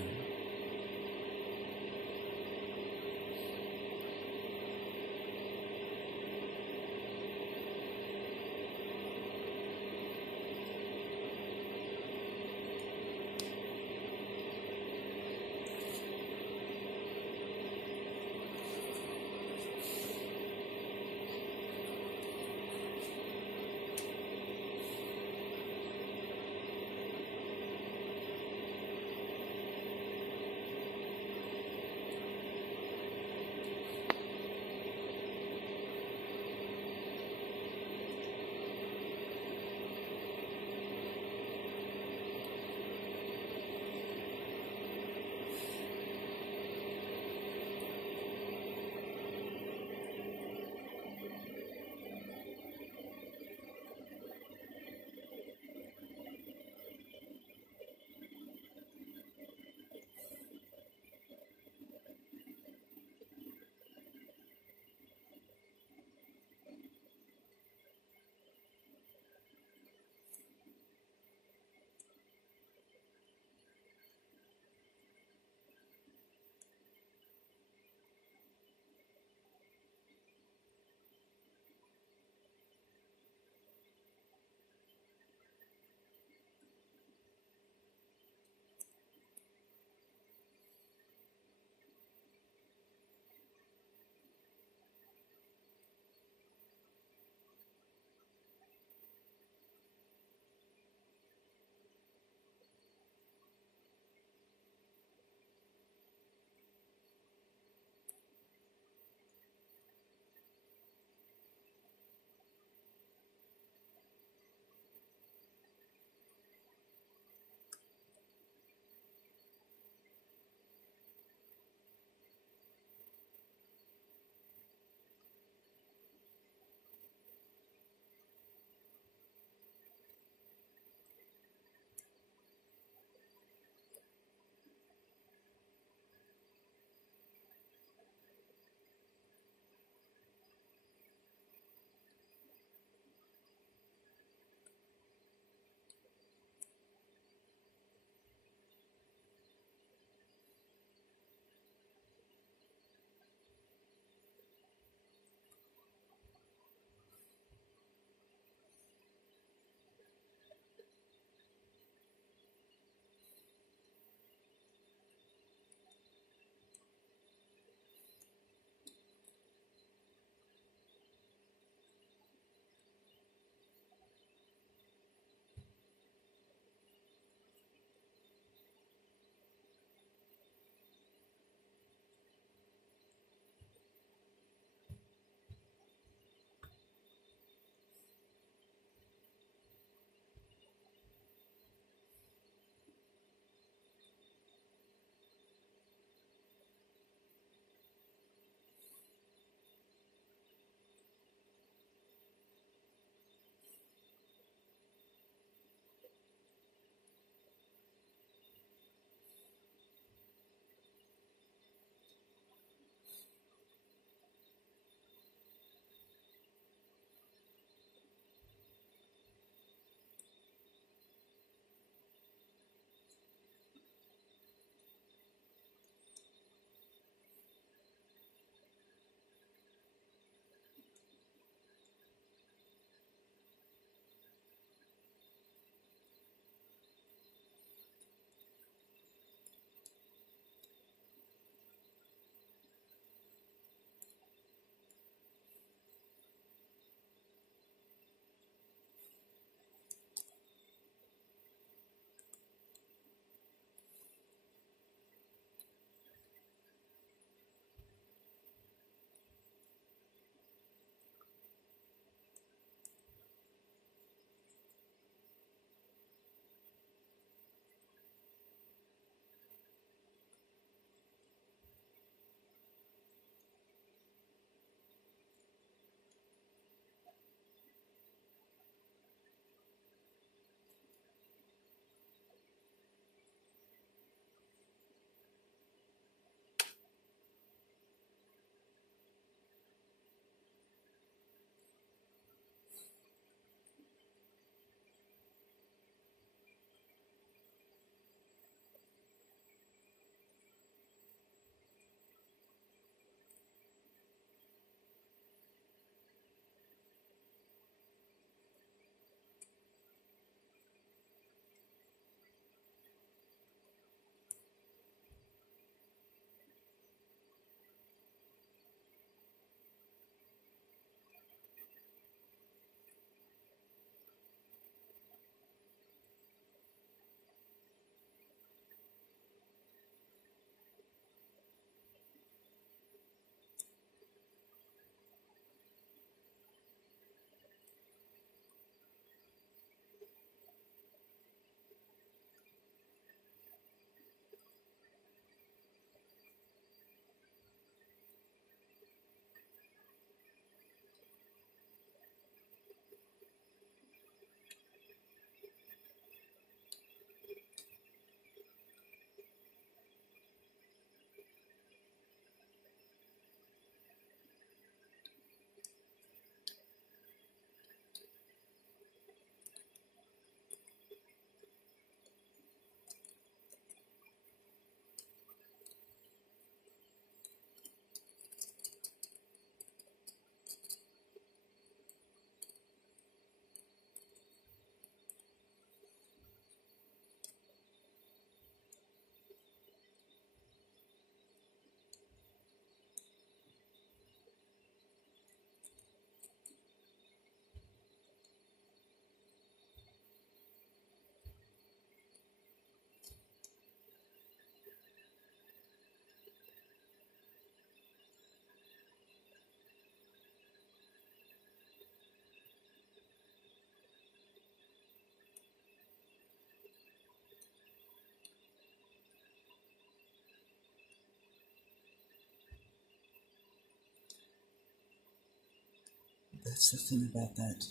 that's the thing about that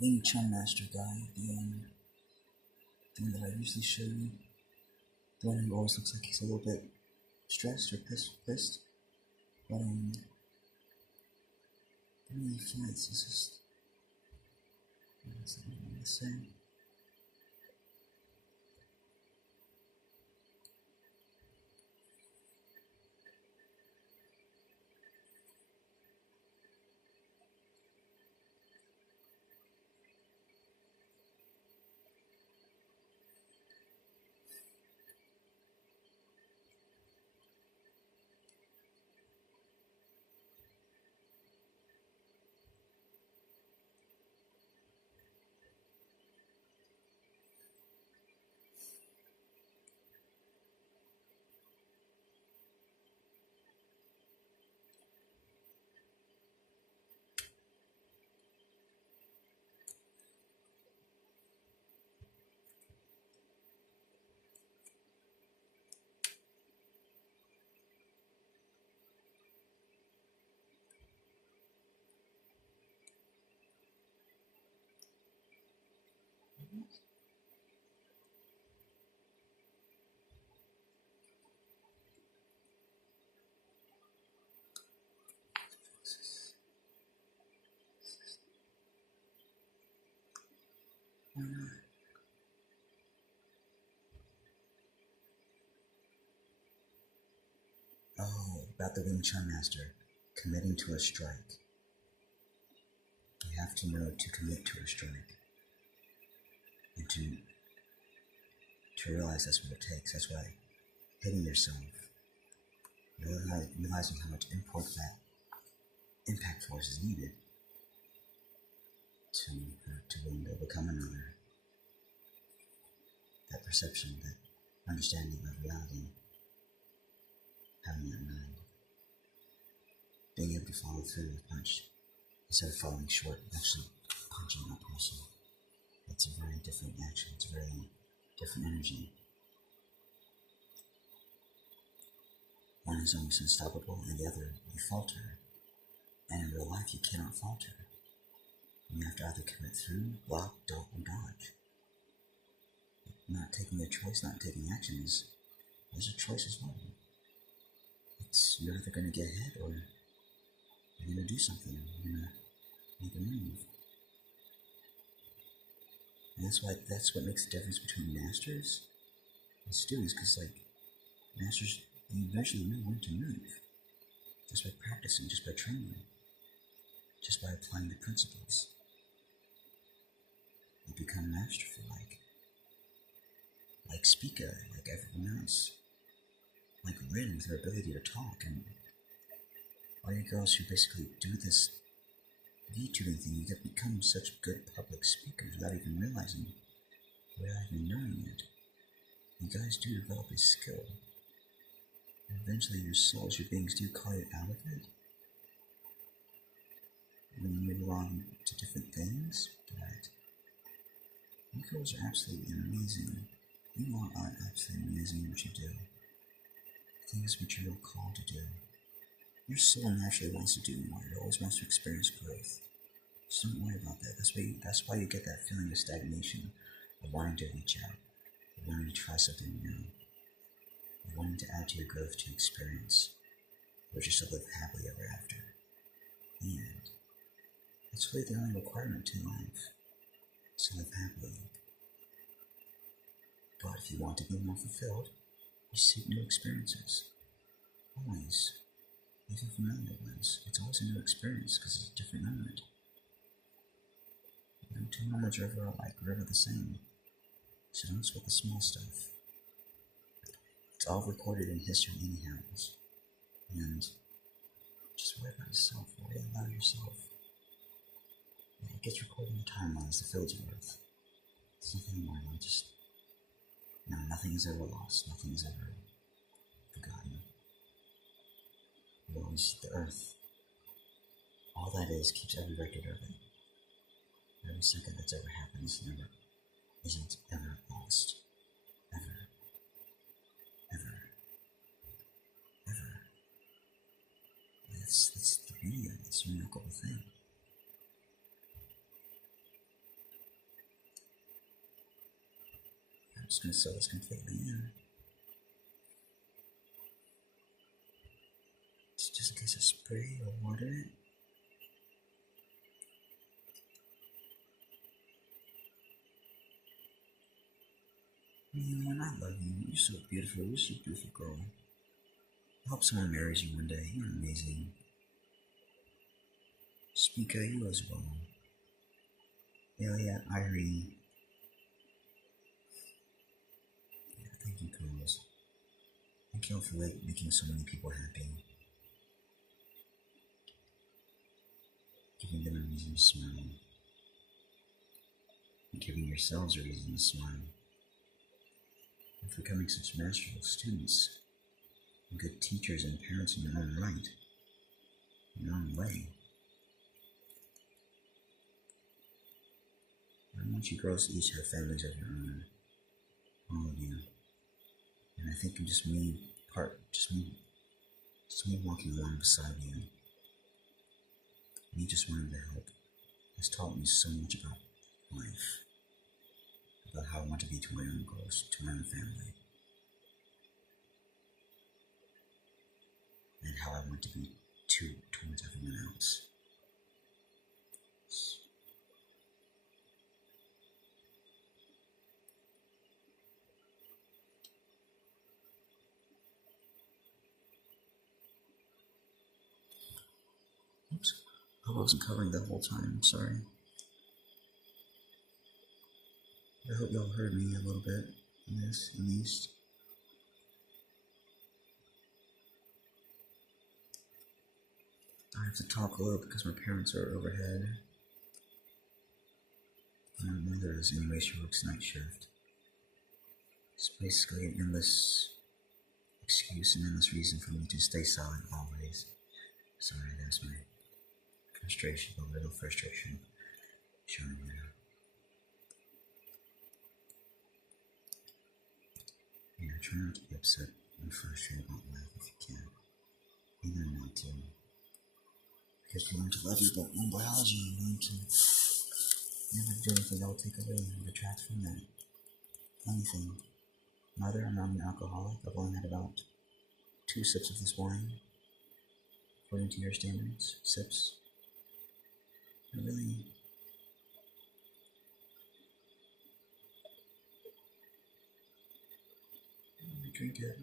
Wing Chun Master guy, the one that I usually show you. The one who always looks like he's a little bit stressed or pissed. But when he fights, it's just, what's what I want to say? Oh, about the Wing Chun Master committing to a strike. You have to know to commit to a strike. And to realize that's what it takes. That's why hitting yourself, realizing how much impact force is needed to overcome another. That perception, that understanding of reality, having that mind, being able to follow through with punch instead of falling short, actually punching that person. It's a very different action. It's a very different energy. One is almost unstoppable, and the other, you falter. And in real life, you cannot falter. You have to either commit through, block, or dodge. Not taking a choice, not taking action is a choice as well. You're either going to get ahead or you're going to do something. You're going to make a move. And that's what makes the difference between masters and students, because masters, you eventually know when to move. Just by practicing, just by training, just by applying the principles. You become masterful, like Spica, like everyone else. Like Rin with her ability to talk, and all you girls who basically do this VTubing thing, you become such good public speakers without even realizing, without even knowing it. You guys do develop a skill. And eventually your souls, your beings do call you out of it. When you move on to different things, but you girls are absolutely amazing. You all are absolutely amazing at what you do. Things which you're called to do. Your soul naturally wants to do more. It always wants to experience growth. So don't worry about that. That's why you get that feeling of stagnation, of wanting to reach out, of wanting to try something new, of wanting to add to your growth to experience, or just to live happily ever after. And that's really the only requirement to life, to live happily. But if you want to be more fulfilled, you seek new experiences. Always. Even familiar ones. It's always a new experience because it's a different moment. No two moments are ever alike or ever the same. So don't sweat the small stuff. It's all recorded in history anyhow. And just worry about yourself. Worry about yourself. Yeah, it gets recorded in the timelines, the fields of Earth. There's nothing more than nothing is ever lost. Nothing is ever forgotten. Always the Earth. All that is keeps every record of it. Every second that's ever happened isn't ever lost. Ever. Ever. Ever. That's the beauty of it. It's a remarkable thing. I'm just gonna sew this completely in. Just in case I spray or water it. Man, I love you. You're so beautiful. You're so beautiful, girl. I hope someone marries you one day. You're amazing. Speaker, you as well. Elia, Irene. Yeah, thank you, girls. Thank you all for making so many people happy. Giving them a reason to smile. And giving yourselves a reason to smile. And for becoming such masterful students. And good teachers and parents in your own right. In your own way. I want you girls to each have families of your own. All of you. And I think just me walking along beside you, me just wanting to help, has taught me so much about life, about how I want to be to my own girls, to my own family, and how I want to be towards everyone else. Oops. I wasn't covering the whole time, sorry. I hope y'all heard me a little bit in this, at least. I have to talk a little because my parents are overhead. My mother is, anyway, she works night shift. It's basically an endless excuse and endless reason for me to stay silent always. Sorry, that's my frustration, a little frustration showing there. Yeah, try not to be upset and frustrated about life if you can. Either not to. Because you learn to love your own biology, you learn to never do anything that will take away and detract from that. Anything. Mother, I'm not an alcoholic. I've only had about 2 sips of this wine. According to your standards, sips. I really... I drink it.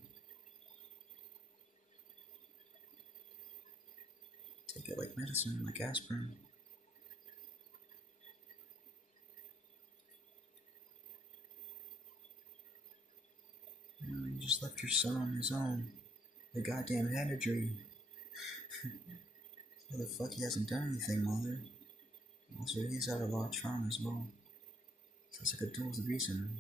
Take it like medicine, like aspirin. You just left your son on his own. The goddamn head injury. Why the fuck he hasn't done anything, mother? Also, he's had a lot of trauma as well. So it's like a dual reason.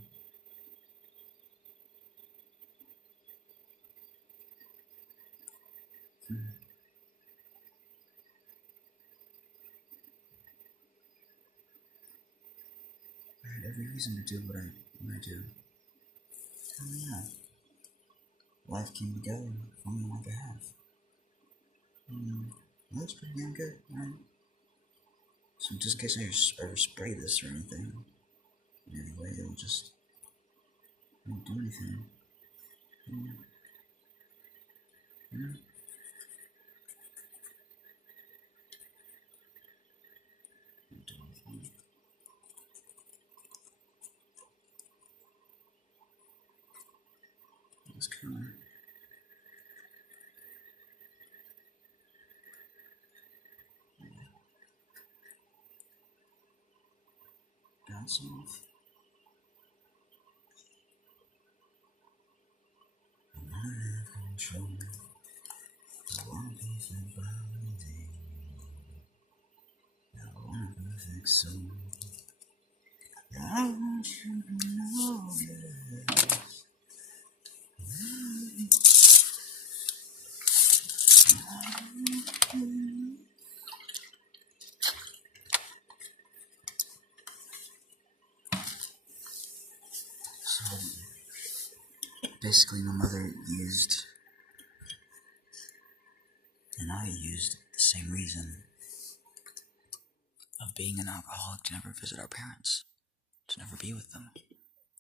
I had every reason to do what I do. Hell yeah. Life came together for me on my behalf. That's pretty damn good, right? So just in case I ever spray this or anything, in any way, it won't do anything. Won't do anything. Just kind of bounce off. I have control. I want to be fed by day. I want a perfect soul. I want you to know this. So, basically, my mother used, and I used the same reason of being an alcoholic to never visit our parents, to never be with them.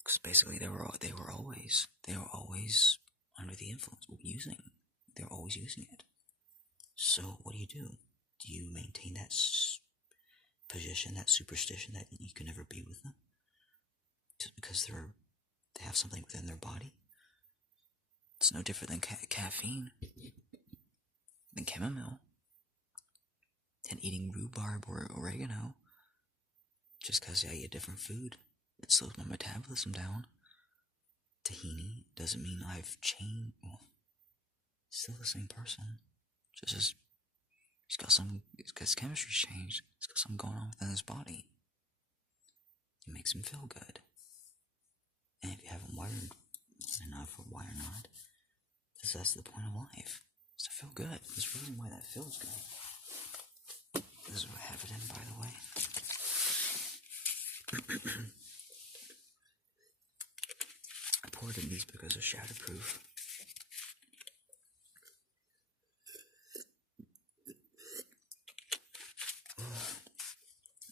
Because basically they were always under the influence of using. They're always using it. So what do? Do you maintain that position, that superstition that you can never be with them, just because they have something within their body? It's no different than caffeine, than chamomile, than eating rhubarb or oregano. Just because I eat a different food, it slows my metabolism down. Tahini doesn't mean I've changed. Well, still the same person. Just his chemistry's changed. It's got something going on within his body. It makes him feel good. And if you haven't wired enough, or why not, that's the point of life. Is to feel good. There's a reason why that feels good. This is what I have it in, by the way. I poured in these because they're shatterproof.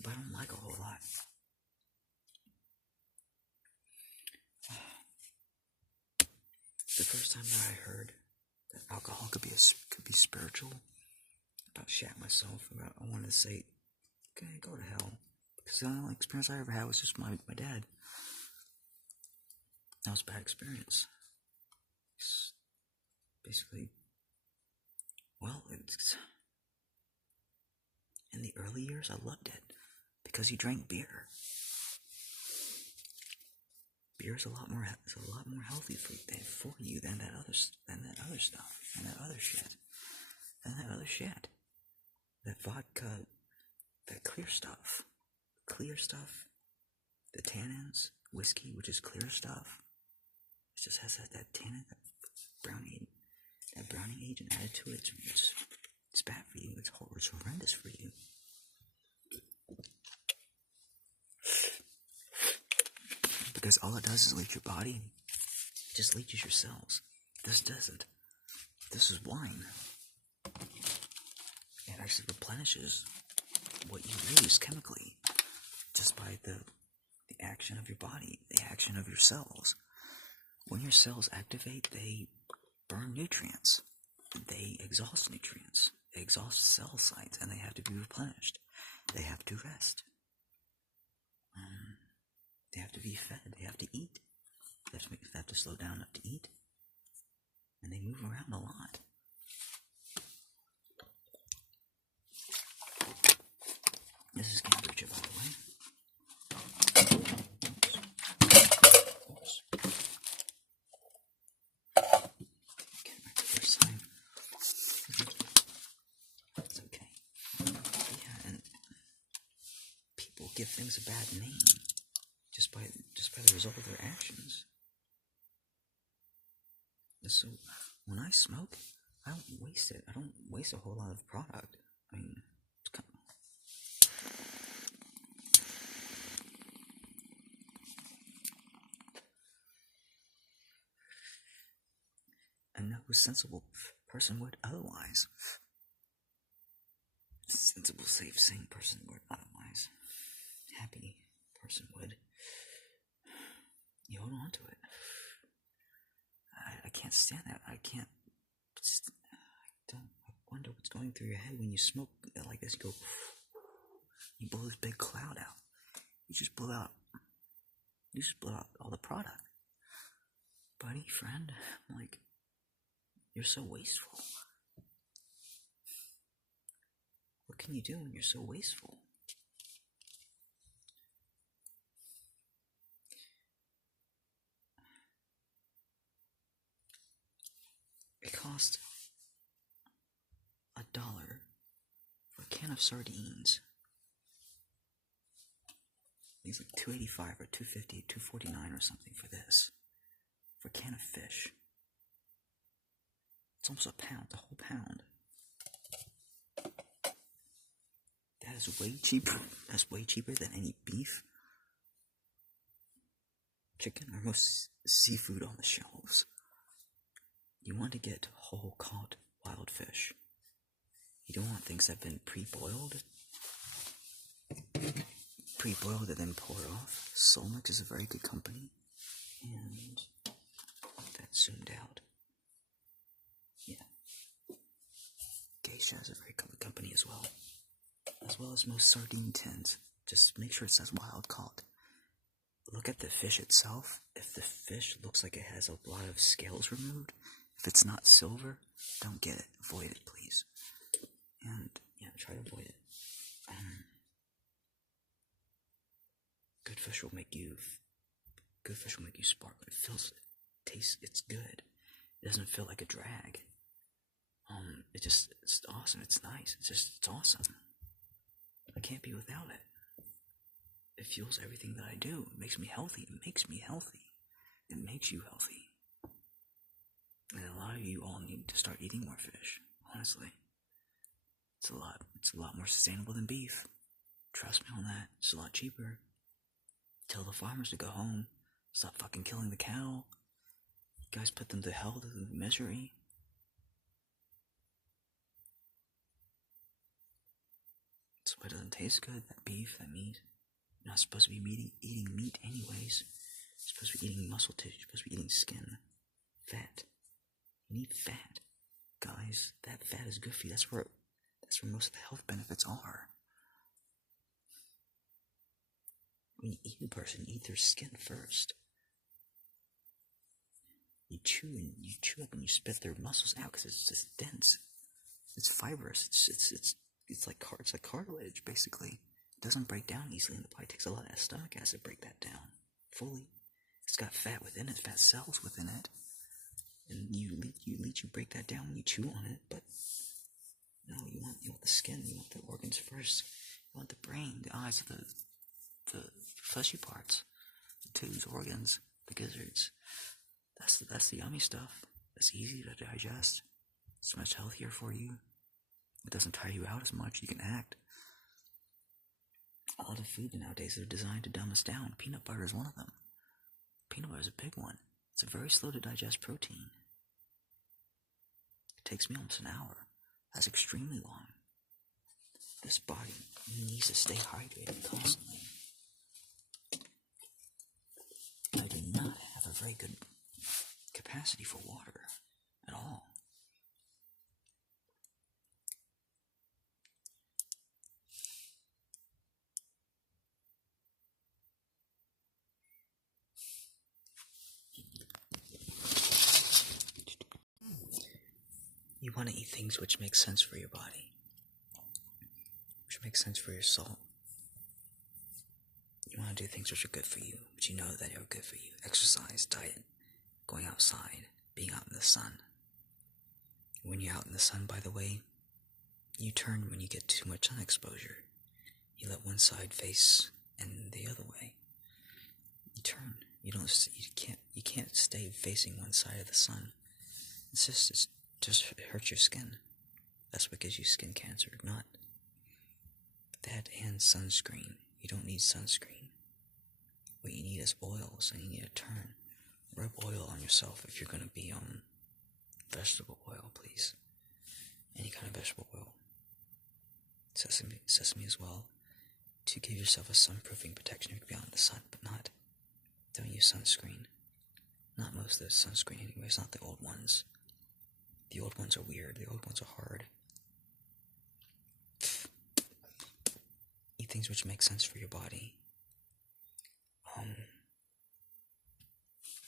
But I don't like a whole lot. The first time that I heard that alcohol could be spiritual, I about shat myself. I wanted to say, okay, go to hell. Because the only experience I ever had was just my dad. That was a bad experience. It's basically, well, in the early years, I loved it because he drank beer. Beer is a lot more healthy for you than that other stuff, and that other shit, that vodka, that clear stuff, the tannins, whiskey, which is clear stuff. It just has that tannin, that browning agent added to it. It's bad for you. It's horrendous for you. Because all it does is leach your body. It just leaches your cells. This doesn't. This is wine. It actually replenishes what you lose chemically just by the action of your body, the action of your cells. When your cells activate, they burn nutrients. They exhaust nutrients. They exhaust cell sites, and they have to be replenished. They have to rest. They have to be fed. They have to eat. They have to slow down enough to eat. And they move around a lot. This is kombucha, by the way. Oops. Get back to the first time. It's okay. Yeah, and people give things a bad name just by the result of their actions. So when I smoke, I don't waste it. I don't waste a whole lot of product. I mean, it's kind of... And no sensible person would otherwise. Sensible, safe, sane person would otherwise. Happy person would. You hold on to it. I can't stand that. I wonder what's going through your head when you smoke like this. You blow this big cloud out. You just blow out all the product. Buddy, friend, like, you're so wasteful. What can you do when you're so wasteful? It cost $1 for a can of sardines. It's like $2.85 or $2.50, $2.49 or something for this. For a can of fish. It's almost a pound, the whole pound. That is way cheaper. That's way cheaper than any beef, chicken, or most seafood on the shelves. You want to get whole caught wild fish. You don't want things that have been pre-boiled and then poured off. Solmex is a very good company. And that's zoomed out. Yeah. Geisha is a very good company as well as most sardine tins. Just make sure it says wild caught. Look at the fish itself. If the fish looks like it has a lot of scales removed, if it's not silver, don't get it. Avoid it, please. And yeah, try to avoid it. Good fish will make you sparkle. It tastes, it's good. It doesn't feel like a drag. It's awesome. It's nice. It's awesome. I can't be without it. It fuels everything that I do. It makes me healthy. It makes me healthy. It makes you healthy. And a lot of you all need to start eating more fish. Honestly, it's a lot more sustainable than beef. Trust me on that. It's a lot cheaper. Tell the farmers to go home. Stop fucking killing the cow. You guys put them to hell, to misery. That's why it doesn't taste good. That beef, that meat. You're not supposed to be eating meat anyways. You're supposed to be eating muscle tissue. You're supposed to be eating skin. Fat. You need fat. Guys, that fat is good for you. That's where most of the health benefits are. When you eat a person, eat their skin first. You chew up and you spit their muscles out because it's just dense. It's fibrous. It's like cartilage basically. It doesn't break down easily, and the body takes a lot of stomach acid to break that down fully. It's got fat within it, fat cells within it, and you break that down when you chew on it. But no, you want the skin, you want the organs first. You want the brain, the eyes, the fleshy parts, the tubes, organs, the gizzards. That's the yummy stuff. That's easy to digest. It's much healthier for you. It doesn't tire you out as much. You can act. A lot of food nowadays are designed to dumb us down. Peanut butter is one of them. Peanut butter is a big one. It's a very slow to digest protein. It takes me almost an hour. That's extremely long. This body needs to stay hydrated constantly. I do not have a very good capacity for water at all. You want to eat things which make sense for your body, which make sense for your soul. You want to do things which are good for you, which you know that are good for you. Exercise, diet, going outside, being out in the sun. When you're out in the sun, by the way, you turn when you get too much sun exposure. You let one side face and the other way. You turn. You can't stay facing one side of the sun. It just hurts your skin. That's what gives you skin cancer, not that and sunscreen. You don't need sunscreen. What you need is oil, so you need to turn. Rub oil on yourself if you're going to be on vegetable oil, please. Any kind of vegetable oil. Sesame as well. To give yourself a sunproofing protection, you can be out in the sun, but don't use sunscreen. Not most of the sunscreen anyways, not the old ones. The old ones are weird, the old ones are hard. Eat things which make sense for your body.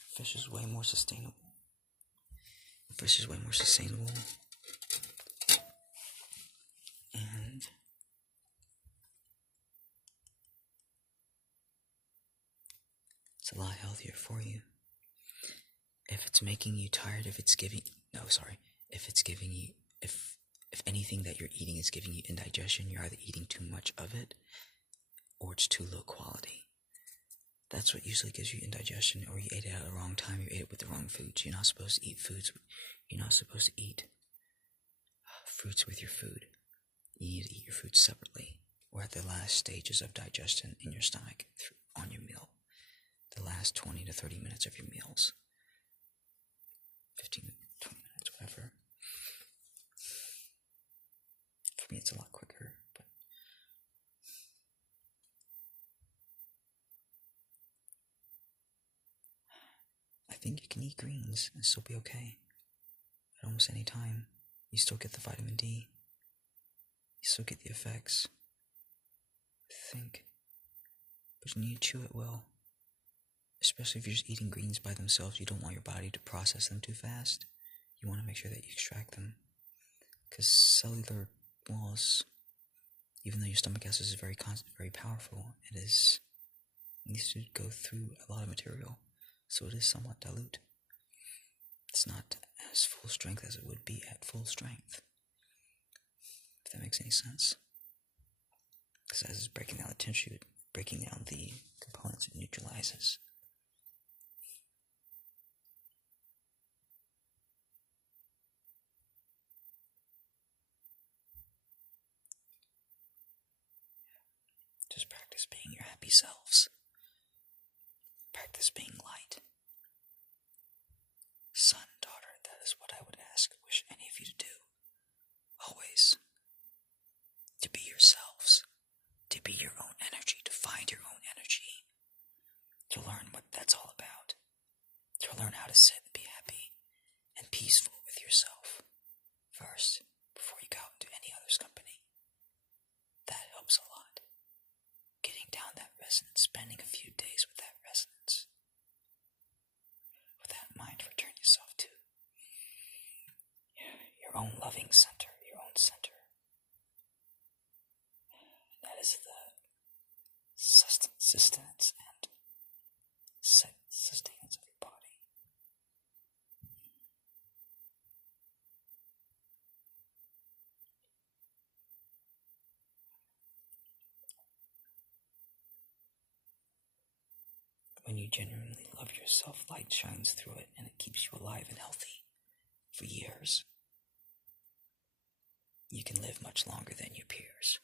Fish is way more sustainable. And it's a lot healthier for you. If it's making you tired, if anything that you're eating is giving you indigestion, you're either eating too much of it or it's too low quality. That's what usually gives you indigestion, or you ate it at the wrong time, you ate it with the wrong foods. You're not supposed to eat fruits with your food. You need to eat your food separately, or at the last stages of digestion in your stomach on your meal. The last 20 to 30 minutes of your meals. 15 to 20 minutes, whatever. For me, it's a lot quicker, but think you can eat greens and still be okay. At almost any time, you still get the vitamin D. You still get the effects. I think. But you need to chew it well. Especially if you're just eating greens by themselves, you don't want your body to process them too fast. You want to make sure that you extract them. Because cellular walls, even though your stomach acid is very powerful, it needs to go through a lot of material. So it is somewhat dilute. It's not as full strength as it would be at full strength. If that makes any sense. Because as it's breaking down the tissue, breaking down the components, it neutralizes. Just practice being your happy selves. Practice being light. Son, daughter, that is what I would wish any of you to do. Always. To be yourselves. To be your own energy. To find your own energy. To learn what that's all about. To learn how to sit and be happy and peaceful with yourself first before you go out into any other's company. That helps a lot. Getting down that resonance, spending a few days with that resonance. With that mind, return yourself to your own loving center, your own center. That is the sustenance and sustenance of your body. When you genuinely love yourself, light shines through it and it keeps you alive and healthy for years. You can live much longer than your peers.